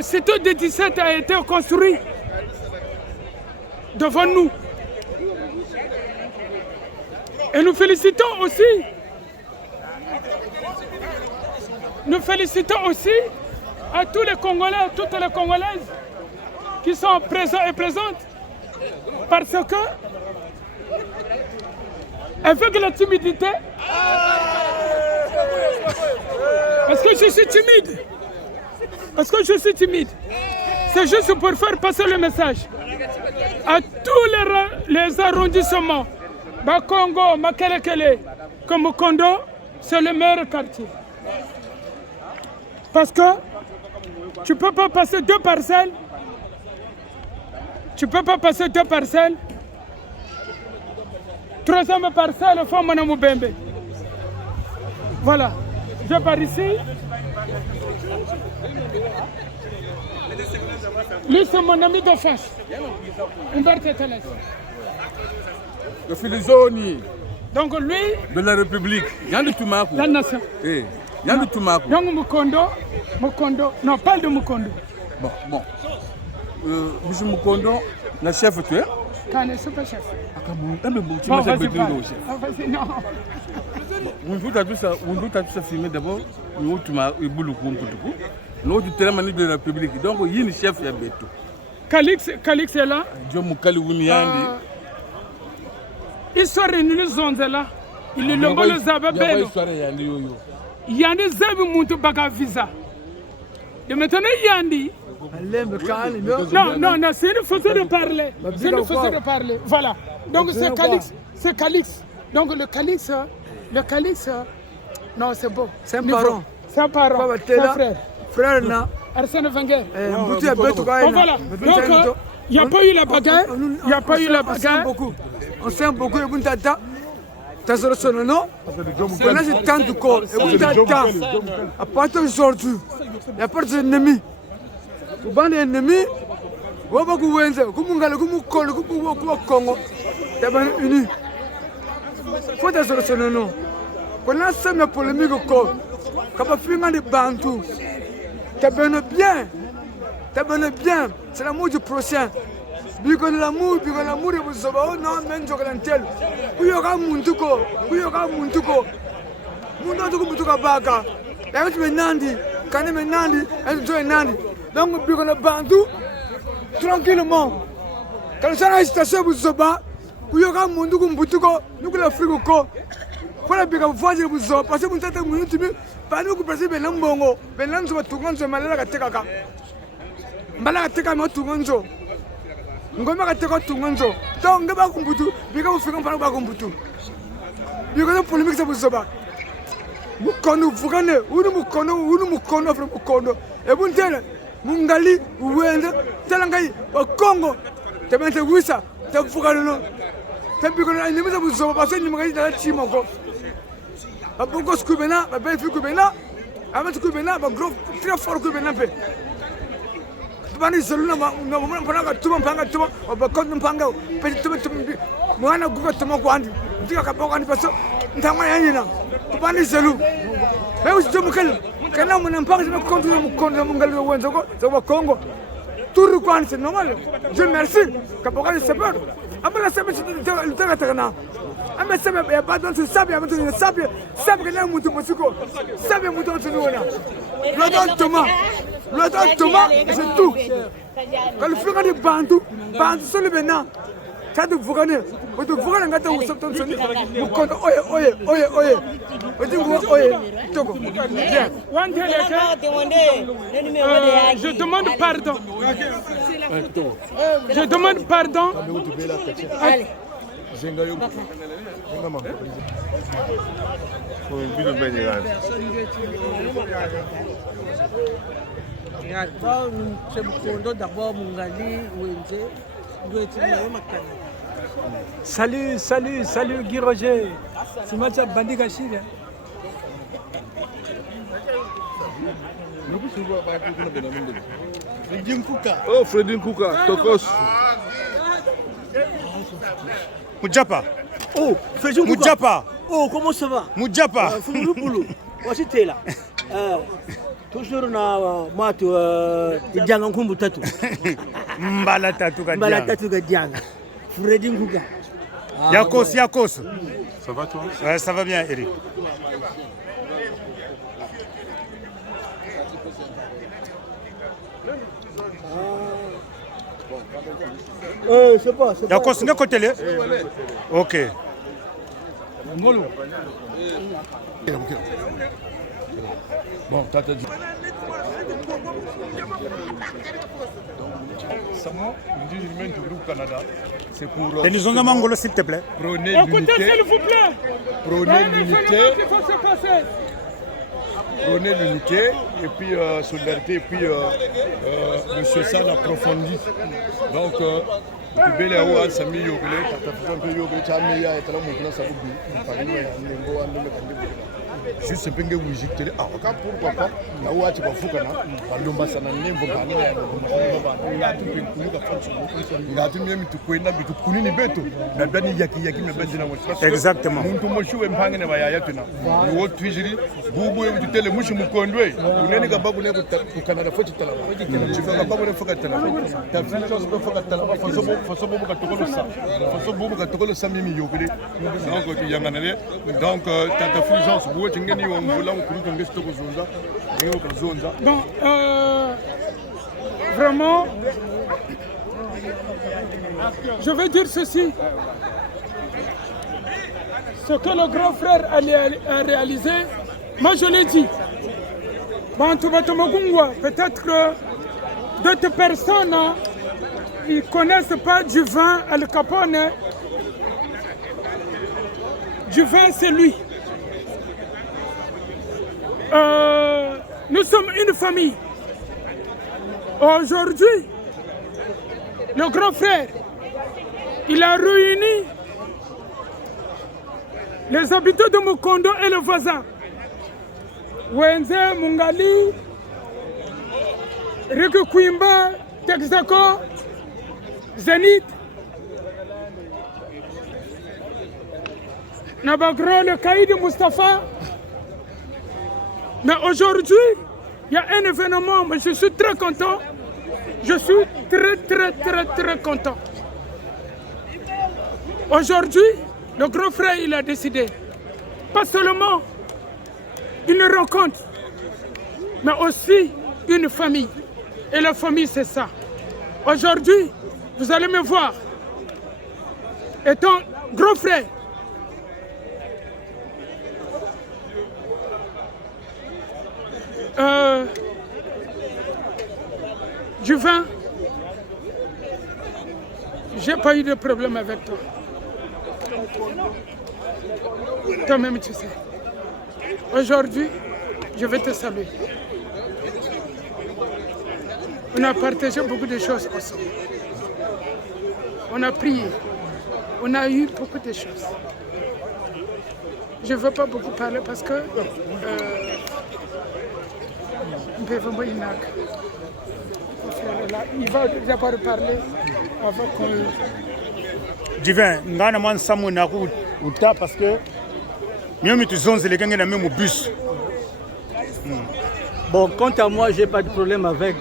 Cette de 17 a été construit devant nous. Et nous félicitons aussi à tous les Congolais, toutes les Congolaises qui sont présents et présentes parce que avec la timidité, parce que je suis timide, c'est juste pour faire passer le message à tous les arrondissements, Bakongo, Makelekele, comme Kondo, c'est le meilleur quartier. Parce que tu ne peux pas passer deux parcelles. Troisième parcelle, Famana Moubembe. Voilà. Je pars ici. Lui, c'est mon ami de face. Humberto Teles. Le Filizoni. Donc lui. De la République. Yandu Tumaku. La nation. Yandu Tumaku. Donc Mukondo. Non, parle de Mukondo. Bon. Monsieur Mukondo, le chef, tu es? Kane, super chef. Bon, vas-y, non. On a tout ça filmé d'abord. Nous, tu m'as eu boulot pour nous, tu es de la République. Donc, il y a un chef qui est bête. Calix est là. Je me calme, Histoire de nous sommes là. Il est le bon Zaba Bello. Il y a des amis qui ont visa. Et maintenant, Yandi. Non, c'est une façon de parler. Voilà. Donc c'est Calix. Donc le Calix, non, c'est beau. C'est un parent. C'est un frère. Frère, là. Arsène Wenger. Voilà. Donc, il n'y a pas eu la bagarre. On s'aime beaucoup. Et Buntata, Tazoro Sonono, là c'est tant de corps. Et Buntata, à partir d'aujourd'hui, il n'y a pas d'ennemis. Au banc d'ennemis, on va vous voir, comme on colle, comme on Congo, il y a une unis. Il faut Tazoro Sonono. Pour l'instant, il y a polémique au corps. Quand on fait des bantous, t'as bien, c'est l'amour du prochain. Biko l'amour de vous sauver, non, mais je vais vous yoga muntuko, muntuko baka. Là tu menandi, quand menandi, et tu menandi. Donc biko le bantu, tranquillement. Quand ça est station vous sauver, vous yoga muntuko, nous que la frigo ko. Voilà biko voisin vous sauver, parce que vous êtes minute, pas nous que passer benam bongo, benam so tukan so malala katekaka. Malala kateka mo tukanzo. Ngoma kateka tunganzo. Donc ngeba kumbutu, bika mufika mpana ba kumbutu. Bika no polémique ça vous soba. Mukono fukane, unu mukono fra mukono. E buntele, mungali uwenda, telangai wa Congo. Tebente wisa, tefukane no. Tebiko na ni meza vous soba parce que ni mungali na chimoko. Ba bongo skubena, ba befi kubena. Avant kubena, ba gros très fort kubena pe. Bani seluna na mwana mpanga tuma obakonde mpanga pete tuma mwana guga tuma kwandi ndika kaboka ni paso ntama yanyina bani selu me usijo mukele kana mwana mpanga tuma kondo mungali wenzo ko za Congo turu kwani c'est normal je merci kaboka ni sepa amala sepa ndika takana ame sepa ya badon se sabi ya mutu sabi kana mutu musiko sabi mutu tunuona L'autre Thomas, c'est tout. Quand le frère de Bantu sur le Bénin, ça de vous gagner. Vous de vous gagner, vous sortez de sonner. Vous comptez, oye. Vous dites, oye, Togo. Je demande pardon. Je demande pardon. C'est Mukondo d'abord, Mungali, Wenze, doit être Salut Guy Roger. C'est Mathieu Bandi Gachil. Oh, Freddy Nkouka, Tokos. Moudjapa. Oh, Freddy Nkouka. Moudjapa. Oh, comment ça va? Moudjapa. Fouloulou. Voici t'es là. Toujours na matu Dianga Nkumbu tatu. Mbala tatu ga Dianga. Freddy Nkouka. Yakos. Ça va toi? Ouais, ça va bien, Eric. C'est pas. Il y a quoi sur le côté là? Ok. Bon, t'as dit. Samo, une du groupe Canada, c'est pour. Et nous en avons Mangolo, s'il te plaît. Prôner Écoutez, l'unité. s'il vous plaît. Prôner l'unité. Il faut se passer. Prôner l'unité et puis solidarité et puis monsieur Sall approfondi. Donc, Bele Awa Sami Yogele, Tata Yogele, Chamia et Talamukla Sabubi, Paris, juste un peu de musique télé. Ah, pourquoi pas? La ouate va fukana, l'ambassade n'est pas exactement. Donc, vraiment, je veux dire ceci. Ce que le grand frère a réalisé, moi je l'ai dit. Bon, peut-être que d'autres personnes ne connaissent pas du vin Al Capone. Du vin, c'est lui. Nous sommes une famille. Aujourd'hui, le grand frère, il a réuni les habitants de Mukondo et le voisin. Wenze, Mungali, Riku Kwimba, Texaco, Zenith, Nabagro, le Kaïd Mustafa. Mais aujourd'hui, il y a un événement, mais je suis très content. Je suis très content. Aujourd'hui, le grand frère, il a décidé, pas seulement une rencontre, mais aussi une famille. Et la famille, c'est ça. Aujourd'hui, vous allez me voir, étant grand frère, du vin, j'ai pas eu de problème avec toi. Toi-même, tu sais. Aujourd'hui, je vais te saluer. On a partagé beaucoup de choses ensemble. On a prié. On a eu beaucoup de choses. Je ne veux pas beaucoup parler parce que il va d'abord parler avant qu'on... Divin, ngana man samu na uta parce que mieux tu zonze les gars même au bus. Bon, quant à moi, j'ai pas de problème avec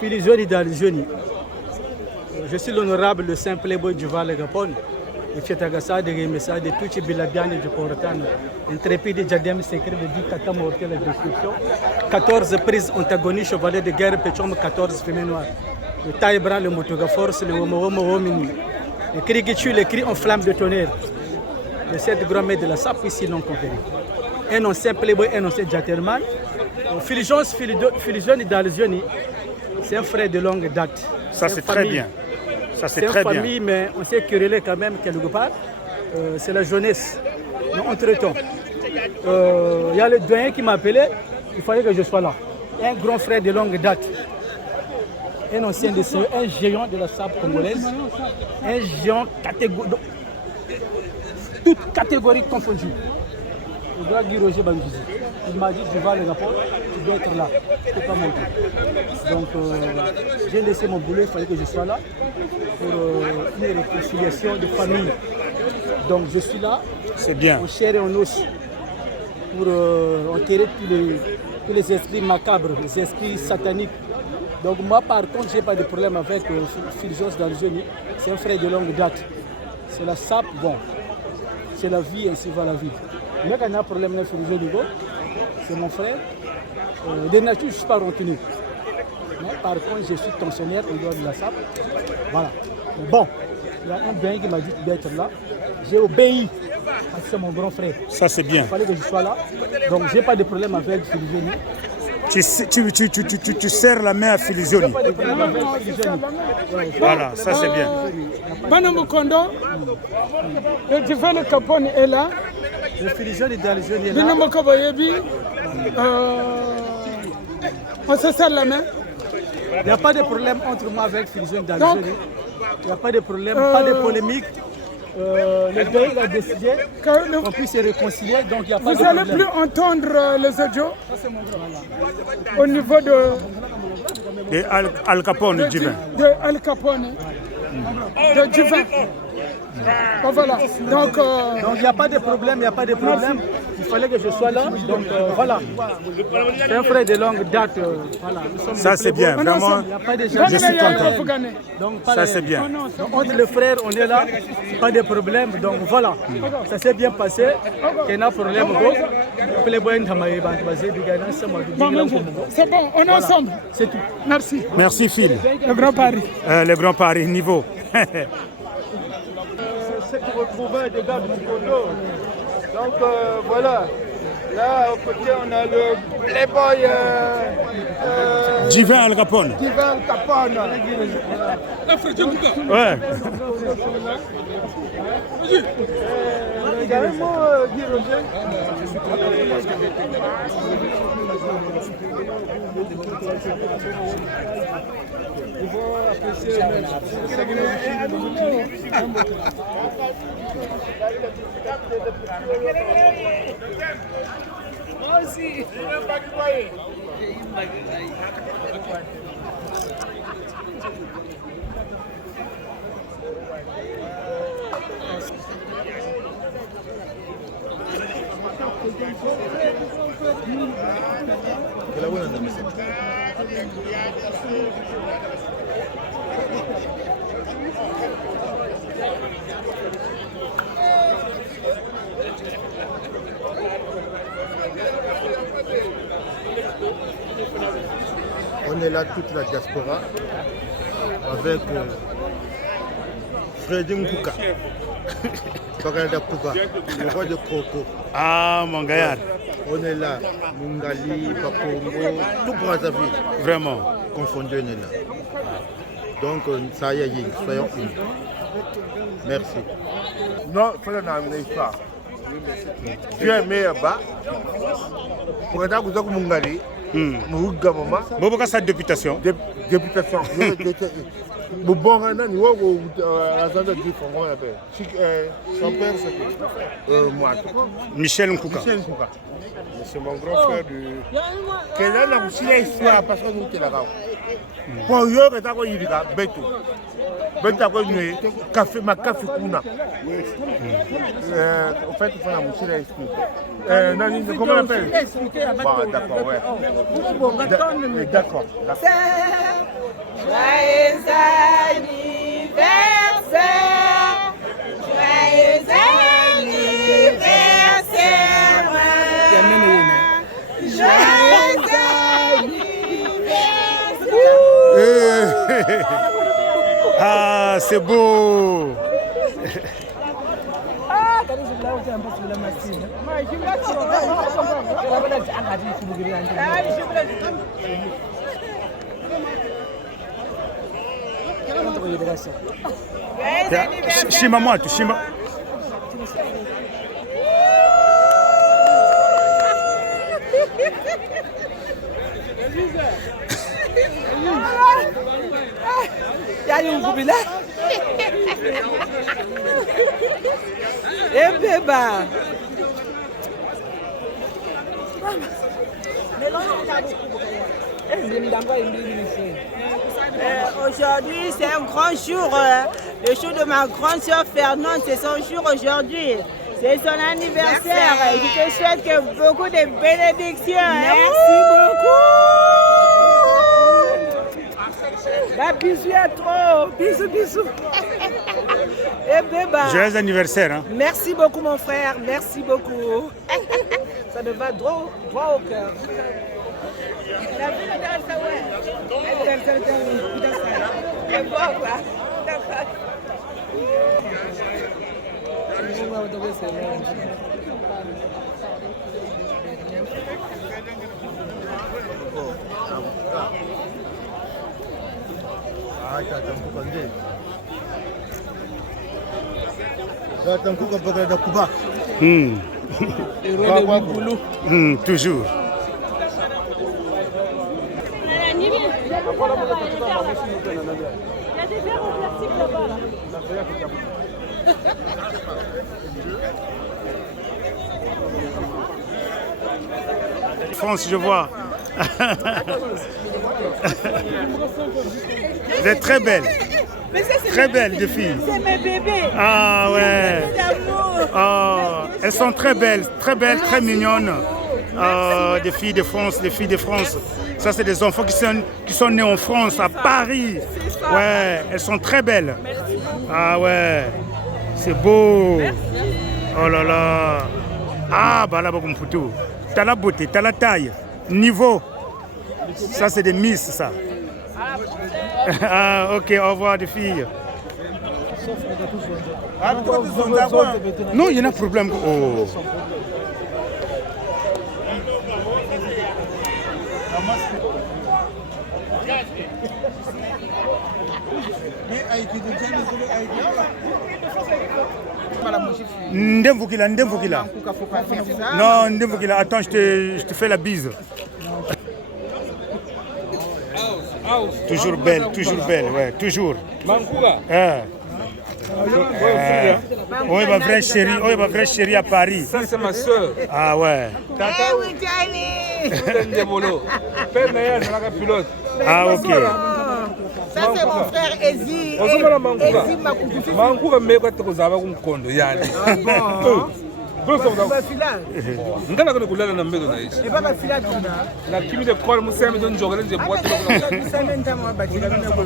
Filizoni Dalijoni. Je suis l'honorable de Saint-Pléboy du Val-Gapone. Et Fiatagasa de Remessa de Tuchi Bilabiani du Coratano. Intrépide Djadem Secret de 10 kata mortels de destruction. 14 prises antagonistes, chevalier de guerre, Péchom 14 femmes noires. Le Taïbran, le Motoga Force, le Homo Homini. Les cris qui tuent, les cris en flammes de tonnerre. Les 7 grands maîtres de la SAP ici non conquérés. Un ancien Playboy, un ancien Jaterman. Filizoni Dalijoni, c'est un frère de longue date. Ça c'est très bien. Ça c'est très bien. C'est une famille, mais on s'est querellé quand même quelque part. C'est la jeunesse. Mais entre-temps, il y a le doyen qui m'a appelé, il fallait que je sois là. Un grand frère de longue date. Un ancien de ce, un géant de la SAP congolaise. Un géant toute catégorie confondue. Le grand Guy Roger Bangouzi. Il m'a dit, tu vas le rapport, tu dois être là. Je ne peux pas monter. Donc, j'ai laissé mon boulot, il fallait que je sois là pour une réconciliation de famille. Donc, je suis là. C'est bien. En chair et en os pour enterrer tous les esprits macabres, les esprits sataniques. Donc, moi, par contre, je n'ai pas de problème avec Filizoni Dalijoni. C'est un frère de longue date. C'est la SAP, bon. C'est la vie, ainsi va la vie. Mais quand il y a un problème avec Filizoni, c'est mon frère. De nature, je ne suis pas retenu. Par contre, je suis tensionnaire au niveau de la SAP. Voilà. Bon, il y a un bien qui m'a dit d'être là. J'ai obéi. C'est mon grand frère. Ça, c'est bien. Il fallait que je sois là. Donc, je n'ai pas de problème avec Filizoni. Tu serres la main à Filizoni. Voilà, ça c'est bien. Bana Mukondo, le Tivane Capone est là. Le Filizoni d'Algérie est là. On se serre la main. Il n'y a pas de problème entre moi avec Filizoni d'Algérie. Il n'y a pas de problème, pas de polémique. Le pays a décidé qu'on puisse se réconcilier, donc il n'y a pas de problème. Vous n'allez plus entendre les audios au niveau de Al Capone, Divin. De Al Capone, de Divin. Bon, voilà. Donc il n'y a pas de problème, il n'y a pas de problème. Il fallait que je sois là, donc voilà. C'est un frère de longue date. Voilà. Ça c'est bien, vraiment. Je suis content. Donc, ça c'est bien. Donc, entre les frères, on est là, pas de problème. Donc voilà, ça s'est bien passé. Il y a un problème. C'est bon, on est ensemble. C'est tout. Merci. Merci Phil. Le Grand Paris. Le Grand Paris, niveau. C'est pour retrouver des gars de Mukondo. Donc voilà, là au côté on a le playboy Divin Al Capone. Divin Al Capone. Ouais. Également Guy Roger. Ils vont apprécier moi aussi. On est là toute la diaspora avec Freddy Nkouka, le roi de Coco. Ah, mon gars. On est là, Mungali, Bakongo, tout Brazzaville. Vraiment. Confondu, on est là. Donc, ça y est, soyons unis. Merci. Non, il faut l'amener pas. Tu es meilleur bas. Pour être à Mungali. Bobo sa députation. Députation. Bon, son père c'est moi. Michel Nkouka. C'est mon grand frère du. Quelle est la histoire parce que nous sommes là. Pour eux, que tu as eu Beto. Beto a connu café, ma café kuna. En fait, il faut la moucher expliquer. Comment on l'appelle? D'accord, ouais. D'accord. Joyeux anniversaire, joyeux anniversaire, joyeux anniversaire. Ah, c'est beau. Shima moi, tu Shima. Aujourd'hui, c'est un grand jour. Le jour de ma grande soeur Fernande, c'est son jour aujourd'hui. C'est son anniversaire. Je te souhaite que beaucoup de bénédictions. Merci beaucoup. Bah, bisous à trop. Bisous, bisous. Et bébé. Joyeux anniversaire. Hein. Merci beaucoup, mon frère. Merci beaucoup. Ça me va droit au cœur. Toujours. France, je vois. Vous êtes très belle. Très belle, de filles. C'est mes bébés. Ah ouais. Oh, elles sont très belles, très mignonnes. Des filles de France, des filles de France. Ça, c'est des enfants qui sont nés en France, à Paris. Ouais, elles sont très belles. Ah ouais, c'est beau. Oh là là. Ah, bah là, Bakumputu. T'as la beauté, t'as la taille, niveau. Ça, c'est des miss, ça. Ah, ok, au revoir, des filles. Non, il y a un problème. Oh. Ndemvukila. Non, Ndemvukila, attends, je te fais la bise. Toujours belle, ouais, toujours. Oui, ma vraie chérie à Paris. Ça, c'est ma soeur. Ah ouais. Ah ok. Ça, c'est mon frère Ezi. Ngana kana kulala na mbego na ishi. Baba fila tuna. Na kimi de call museme don jogale nje boîte ko. Museme ndama batira na ko.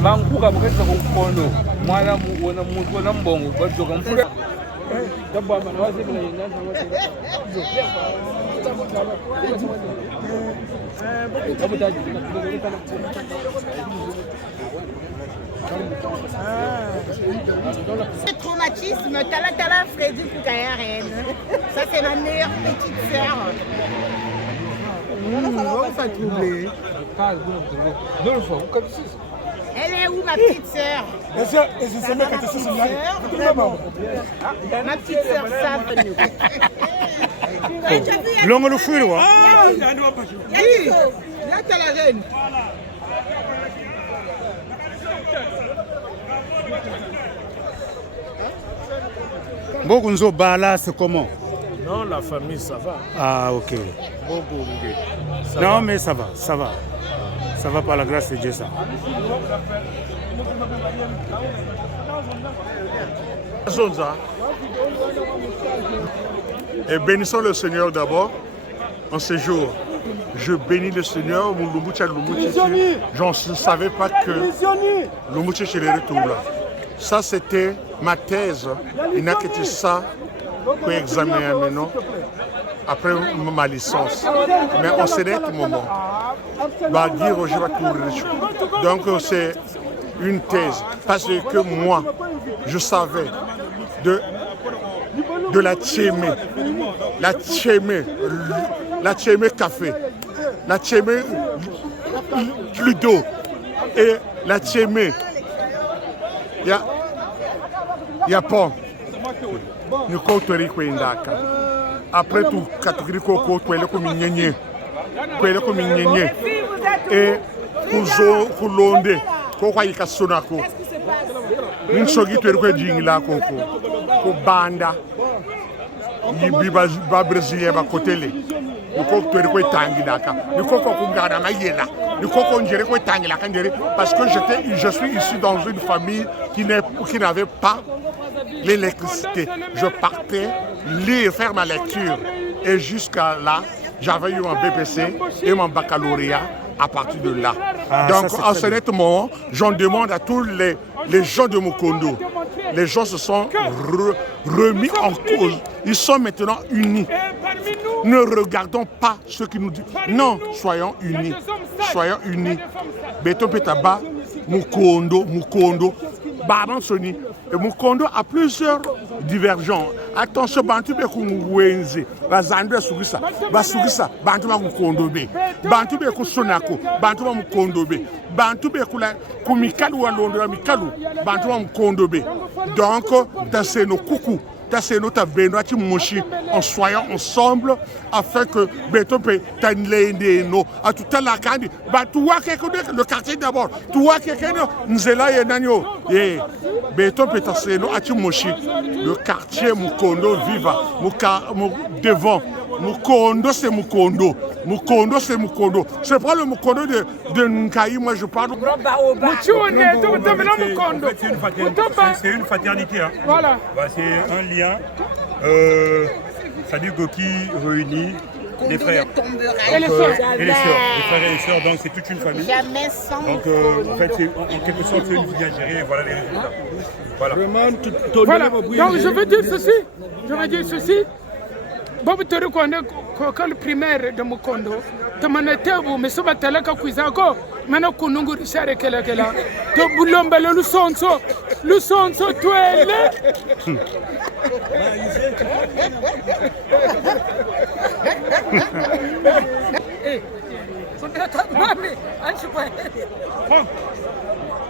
Mankuka buketsa ko kondo. Mwana mu wona muntu wona mbongo bajoga mfura. Dabba man wazi bila yinga Ce traumatisme, Tala Freddy Koukayaren. Ça, c'est ma meilleure petite sœur. On va troubler. Elle est où, ma petite sœur? Ma petite sœur Savenu. Longo le fouille, ouais. Oui, là, t'as la reine. Bogunzo Bala, c'est comment? Non, la famille, ça va. Ah, ok. Non, mais ça va. Ça va par la grâce de Dieu, ça. Et bénissons le Seigneur d'abord en ce jour. Je bénis le Seigneur, mon Lumbucha. Je ne savais pas que Lumbucha chez les retours là. Ça, c'était ma thèse. Il n'a que ça pour examiner maintenant, après ma licence. Mais en ce moment, donc c'est une thèse. Parce que moi, je savais de la tchémé. La tchémé café. La tchémé Cluedo. Et la tchémé. Il y a pas. Nous comptons indaka. Après tout, catégorie coco, tu es le communion. Et pour l'onde, quoi il casse son acco. Une sogi tu es le jingla coco. Pour banda. Il biba brésilien à côté. Il faut que tu es le tangi d'aka. Il faut qu'on garde ma yéla. Il faut qu'on gère le tangi la candidate. Parce que je suis issu dans une famille qui n'avait pas l'électricité. Je partais lire, faire ma lecture. Et jusqu'à là, j'avais eu un BPC et mon baccalauréat à partir de là. Donc, en ce moment, j'en demande à tous les les gens de Mukondo, les gens se sont remis en cause. Ils sont maintenant unis. Ne regardons pas ceux qui nous disent. Non, soyons unis. Soyons unis. Beto Petaba, Mukondo, Baban Soni. Et Mukondo a plusieurs divergents. Attention, Bantu Beku Wenze, Bazandre Sugisa, Basugisa, Bantu Mukondo Be, Bantu Beku Sonako, Bantu Mukondo Be, Bantu Beku Kumikalu Wandondra Mikalu, Bantu Mukondo Be. Donc, c'est nos coucous. C'est notre Benoît Moshi en soyant ensemble afin que Beto peut t'enlever à tout à la candy. Bah, tu vois le quartier d'abord. Tu vois quelqu'un Nzela et Nanyo. Et Beto peut t'enlever Moshi. Le quartier Mukondo viva. Devant. Mukondo, c'est Mukondo. Mukondo, c'est Mukondo. Je prends le Mukondo de Nkaï, moi je parle. C'est une fraternité. Hein. Voilà. Bah, c'est un lien. C'est-à-dire qui réunit les frères. Et les sœurs. Et les sœurs. Les frères et les sœurs. Donc c'est toute une famille. Jamais sans. Donc en fait, en quelque sorte, c'est une vie à gérer. Et voilà les résultats. Voilà. Voilà. Donc je veux dire ceci. Bobu tori konde kokal primaire de Mukondo tamana tebu mesoba talaka kwizako mana kunungu rishare kela to bulomba le lusonso twele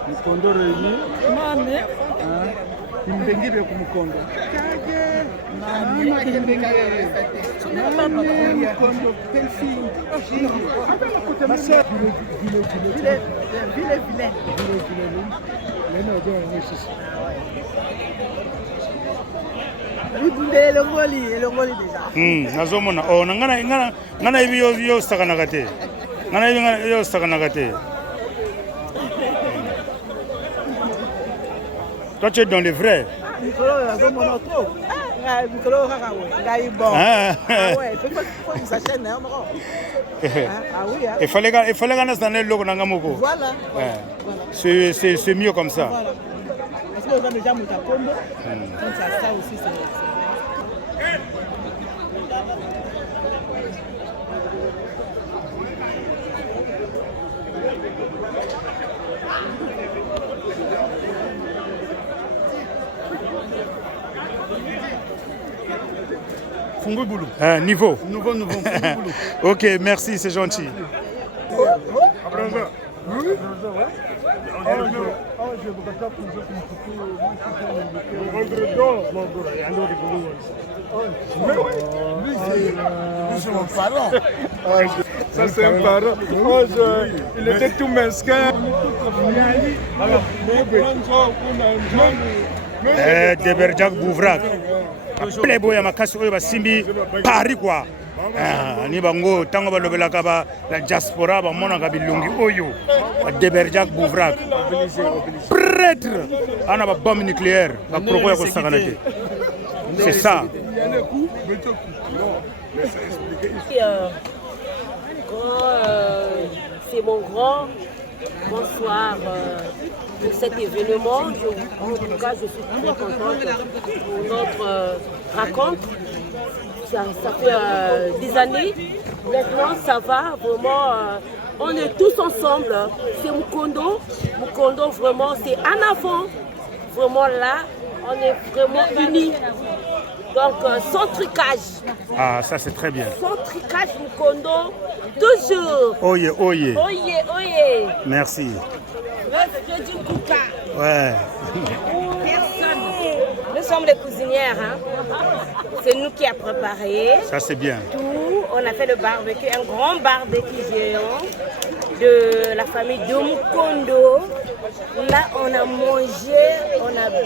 Mukondo réuni mame Kimbengibe ku Mukondo nazomona oh ngana ibi yo sakanagate ngana ibi yo sakanagate. Toi tu es dans les vrais. Il fallait qu'on ait un logo dans Gamoko. Voilà. C'est mieux comme ça. Voilà. Est-ce que vous avez déjà monté à Kombo? Donc ça aussi c'est. Fungo Boulou. Niveau. Nouveau. Ok, merci, c'est gentil. C'est mon parent. Ça c'est un parent. Il était tout mesquin. Deberjak Bouvrak. Playboy ya makasi oyo basimbi Paris quoi. Ni bango tango balobelaka ba la diaspora ba monaka bilungi oyo. Deberjak Bouvrak. Prêtre ana ba bombe nucléaire ba proko ya kosakana te. C'est ça. C'est mon grand bonsoir pour cet événement. En tout cas, je suis très contente pour notre rencontre. Ça fait des années. Maintenant, ça va vraiment. On est tous ensemble. C'est Mukondo. Mukondo, vraiment, c'est en avant. Vraiment là, on est vraiment unis. Donc, sans trucage. Ah, ça c'est très bien. Sans trucage, Mukondo, toujours. Oye. Oye. Merci. Je dis Kouka. Ouais. Personne. Nous sommes les cousinières. Hein? C'est nous qui avons préparé. Ça c'est bien. Tout. On a fait le barbecue, un grand barbecue géant de la famille de Mukondo. Là, on a mangé, on a bu.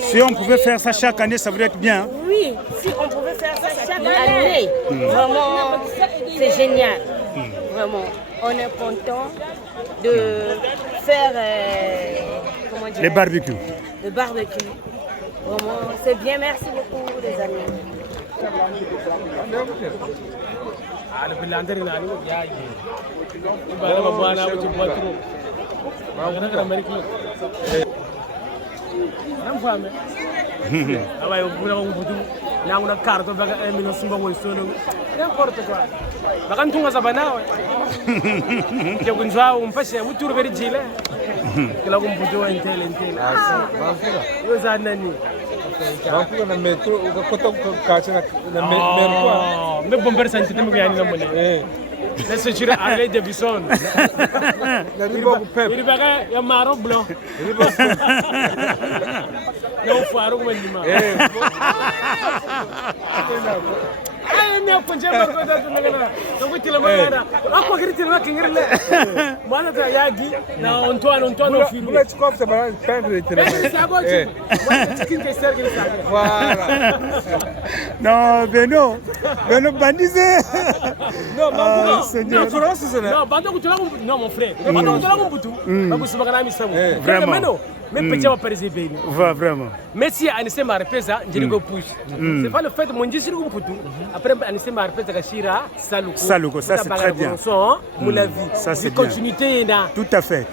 Si on pouvait faire ça chaque année, ça voudrait être bien. Hein? Oui, si on pouvait faire ça chaque année, vraiment, c'est génial. Vraiment, on est content de faire comment dire, les barbecues. Le barbecue. Vraiment, c'est bien. Merci beaucoup, les amis. Bana Nam fame. Awa yo buna ngubutu. Na una carto baga emino simba wo solo. N'importe quoi. Baga ntunga sabanawe. Ke kunzwa umpashe uturu beri jile. Kila kumbutu wa intele. Yo za nani? Bankuga na metro ukakota kukacha na metro. Me bomber santite mu yani namone. Laisse tirer aller de bison. Il va y a marron blanc. Non, faut arrêter comme il m'a. Ay, me akunje ba ko da tunagana. Donc tu la magana. Ako griti na kingirle. Mana ta yadi na Antoine film. Let's go to the pendre de Ça va tu. Moi chicken que ser que ça. Voilà. Non, Beno bandise. Non, Seigneur. Non, bando ko tulago non mon frère. Bando ko tulago butu. Ba ko subagana mi sabu. Vraiment. Mais petit va pariser bene. Vraiment. Mais si Anissé m'a repesa, je go push. C'est pas le fait de mon Dieu sur le putu. Après Anissé m'a repesa Kashira, Saluko, ça c'est très bien. Mon avis. Ça c'est bien. Continuité là. Tout à fait.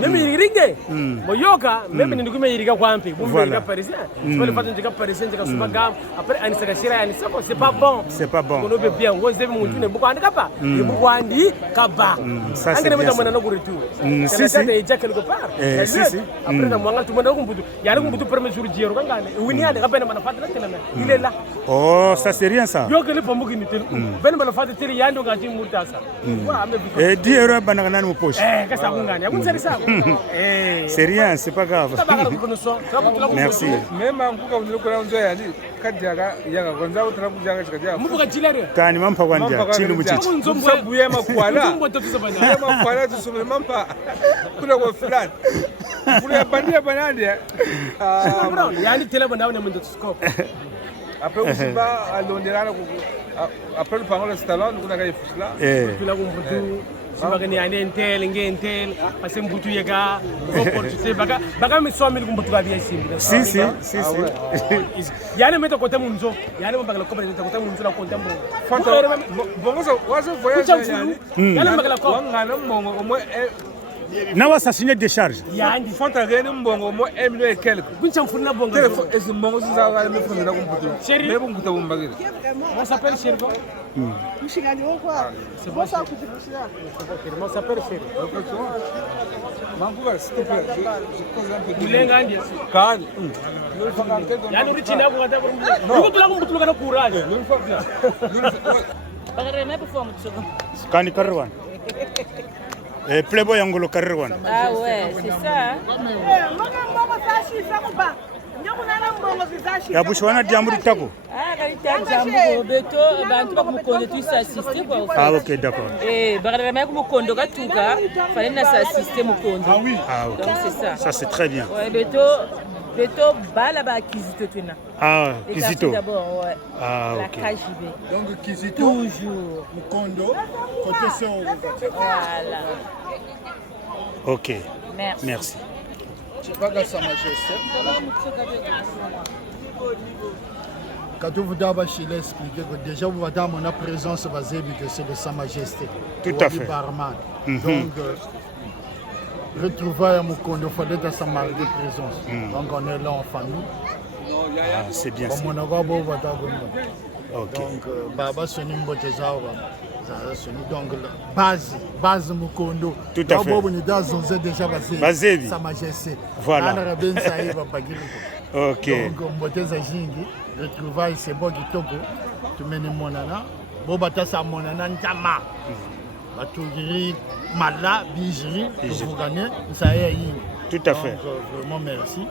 Même il rigde. Mo yoga, même ni nguma iriga kwampe. Mo iriga parisien. C'est pas le fait de iriga parisien de Subagam. Après Anissé Kashira, Anissé c'est pas bon. C'est pas bon. On veut bien, on veut mon tune beaucoup andika pas. Et beaucoup andi kaba. Ça c'est bien. Si si. Déjà quelque part. Si. Après na mwanga tu mwana kumbutu. Yari kumbutu premier jour jero kangane. Wini ade kabena manafata tena. Il est là. Oh, ça c'est rien ça. Yo que le pombo ni telu. Ben manafata tele yando ngati murtasa. Wa ame biko. 10 euros bana kana mu poche. Kasa kungani. Akunzali sa. C'est rien, c'est pas grave. Merci. Même anguka unilokora nzo yani kadjaga yanga kwanza utara kujaga chikaja. Mubuka chilere. Kani mampa kwanja chili muchichi. Sabu yema kwala. Nzombo tofisa bana. Yema kwala tusome mampa. Kuna kwa flat. Kuna bandia banandi. Yani tele bana una mundo scope. Après usiba alonderana après le parole salon kuna kaya fusla. Tula kumbutu. Subagani yani entel parce que mbutu yega opportunité baga mi so mi kumbutu ga bien simbi. Si. Yani meto kote munzo. Yani mbanga la kopa kote munzo la konta mbo. Fanta bongo so wazo voyage yani. Yani mbanga la kopa. Ngana mbongo au Nawa sa signer décharge. Yani fanta gani mbongo au moins 1 million et quelque. Kuncha mfuna bongo. Téléphone est mbongo so za ga me funda na kumbutu. Chéri. Me kumbuta bumbagire. On s'appelle Chéri. Mshigani wako. C'est bon ça kutukushia. On s'appelle Chéri. Mambuga s'il te plaît. Je cause un peu. Mulenga ndia. Kani. Yani urichina kwa hata kwa. Niko tula kumbutu kana courage. Bagarema pour faire mon Kani karwan. Playboy Angolo karwan. Ah ouais, c'est ça. Ya bushwana diamuri tako. Ah, quand jambo beto bantu bamukondo tu s'assister quoi. Ah OK, d'accord. Bagarema kumukondo katuka, fallait na s'assister mukondo. Ah oui. Ah OK. Donc c'est ça. Ça c'est très bien. Ouais, beto bala ba kizito tena. Ah, kizito. D'abord, ouais. Ah OK. La KJB. Donc kizito toujours mukondo côté son. Voilà. OK. Merci. Je pas dans sa majesté. Quand vous d'abord chez expliquer que déjà vous avez mon présence basée que c'est de sa majesté. Tout à fait. Barman. Donc retrouver à Mukondo, il fallait dans sa marque de présence. Donc on est là en famille. Ah, c'est bien ça. Donc Baba Sonimbo Tezawa. Donc base Mukondo. Tout à fait. Déjà basé. Sa majesté. Voilà. OK. Donc Mboteza Jingi, retrouvailles c'est bon kitoko. Tu mènes monana. Bobata sa monana ntama. Batugiri mala bijiri pour gagner ça y est. Tout à fait. Vraiment merci.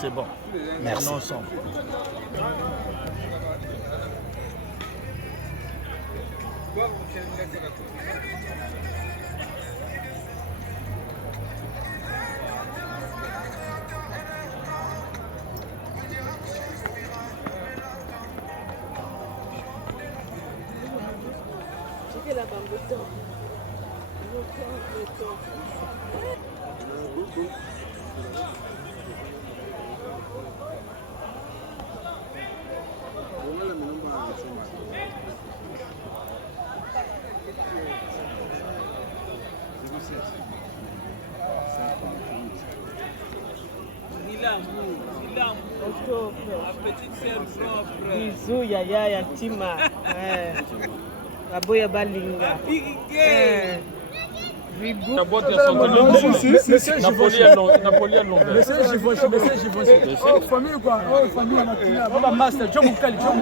C'est bon. Merci. Ensemble. Ni l'amour. Bisous, Yaya, Yatima. Aboya Balinga. La boîte est sortie. Napoléon Londres. Monsieur Givenchy. Oh, famille ou quoi? Oh, famille. Papa Master, John Moukali. De temps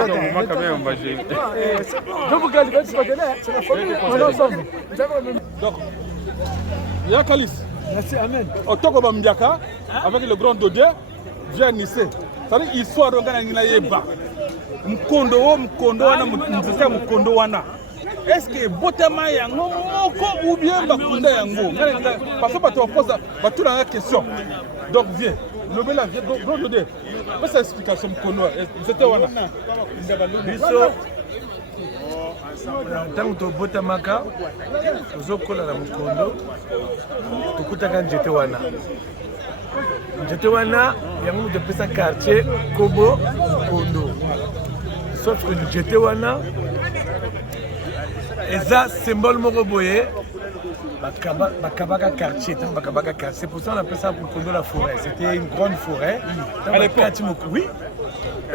en c'est la famille. On est ensemble. Donc, Yakalis. Merci, amen. Au Togo Bambiaka, avec le grand Dodé, vient Nice. C'est-à-dire l'histoire de Ghana Yeba. Mkondo wana mzika mkondo wana. Est-ce que botama yango moko ou bien bakunda yango? Parce que tu poses la question. Donc viens. Le bel viens grand Dodé. Pas cette explication mkondo. C'était wana. Biso. Ntango tobotamaka tozokola na mkondo tokutaka nzete wana yango moto apesa quartier kobo mkondo sauf que nzete wana eza symbole moko boye bakabaka quartier ntango bakabaka quartier. C'est pour ça on appelle ça mkondo la forêt. C'était une grande forêt. Oui,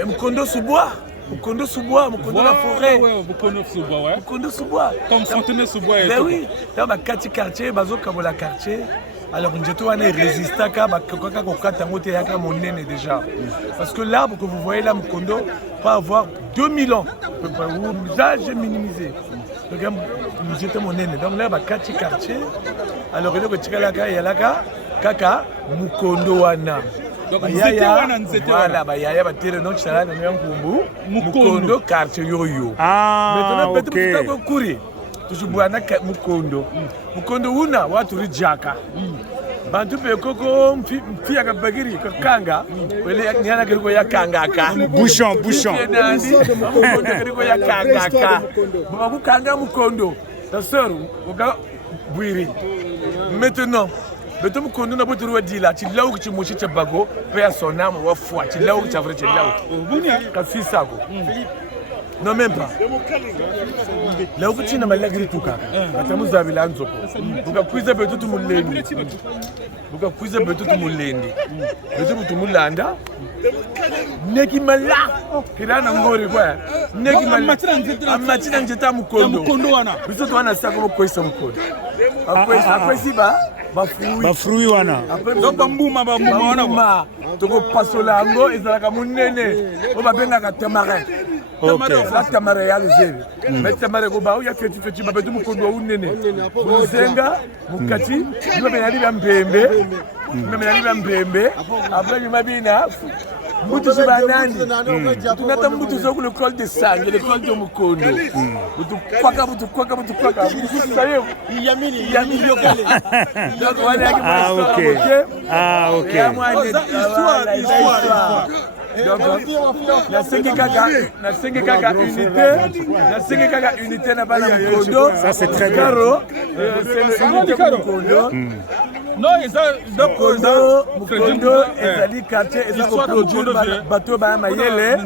mkondo sous bois. Mukondo Soubois, Mukondo la forêt. Mukondo Soubois. Comme Fontenay Soubois. Ben oui, dans ma quartier, bazo kabola quartier. Alors nous étions résistants car déjà. Parce que l'arbre que vous voyez là, Mukondo, peut avoir 2000 ans. L'âge est minimisé. Donc nous étions mon aîné. Donc là, quartier. Alors il y a là, kaka Mukondo wana. Donc nzete wana nzete wana. Voilà, yaya batele donc ça là na Nkumbu. Mukondo quartier yoyo. Ah, maintenant peut-être que kuri. Tujubwana Mukondo. Mukondo una watu rijaka. Bantu pe koko mfi akabagiri kakanga. Wele nyana kiriko ya kangaka. Bouchon. Mukondo kiriko ya kangaka. Baba kukanga Mukondo. Ta sœur oka bwiri. Maintenant beto Mukondo na botu wadi la ti lawu ki mochi cha bago pe ya sonam wa foi ti lawu ki avre ti lawu. Buni ka fisa ko. Non, même pas. Là où tu n'as pas l'agriculture, tu as mis à l'anzo. Tu as pris un peu tout le monde. Tu as pris un peu tout le monde. Tu as landa. Neki mala. Kila na ngori kwa. Neki mala. Amatina njeta Mukondo. Mukondo wana. Biso to wana sako mo koisa Mukondo. Après si ba bafruit wana. Donc bambuma wana. Toko pasola ngo ezalaka munene. O babenga ka tamarin. La tamara ya lezeri. Mais tamara ko ba o ya feti ba betu Mukondo wa unene. Muzenga mukati niba benali ba mpembe. Après ni mabina Mbutu banani. Tunata mbutu zo ku l'école de Sange, l'école de Mukondo. Mbutu kwaka. Sayo yamini yokale. Donc wale yaki OK. Histoire. Donc, na sengi kaka unité na bana Mukondo. Ça c'est très bien. C'est l'unité Mukondo. Non, Mukondo ezali quartier ezali produire bateau ba mayele.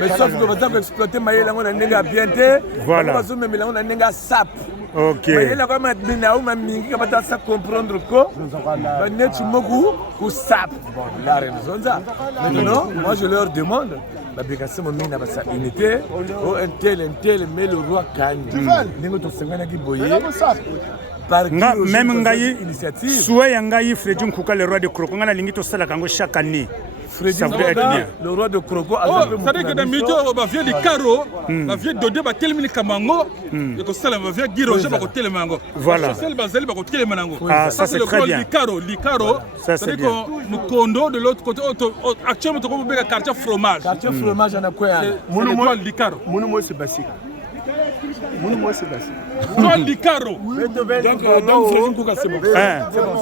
Mais sauf que vous avez exploité mayele ngo na ndenge bien te. Voilà. Bazo memela ngo na ndenge sap. OK. Mayele ko ma bina ou ma mingi ka bata sa comprendre ko. Ba neti moku ku sap. Bon, la raison ça. Maintenant, moi je leur demande la bikasi mo mina ba sa unité o un tel mais le roi gagne. Ndenge to sengana ki boye. Même ngai souhait ngai Freddy Nkuka le roi de Kroko ngana lingi to sala kango chaque année. Ça veut être bien. Le roi de Kroko a c'est-à-dire que dans mito ba vient de Karo, ba vient Dodé ba telmini kamango et que sala ba vient Giroje ba ko telemango. Voilà. C'est le bazali ba ko telemango. Ah ça c'est très bien. Likaro, c'est-à-dire que Mukondo de l'autre côté actuellement to ko be quartier fromage. Quartier fromage na quoi? Monumo Likaro. Monumo c'est basique.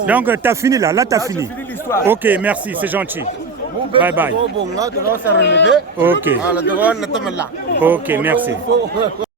Donc, tu as fini là tu as fini. Ok, merci, c'est gentil. Bye bye. Ok. Ok, merci.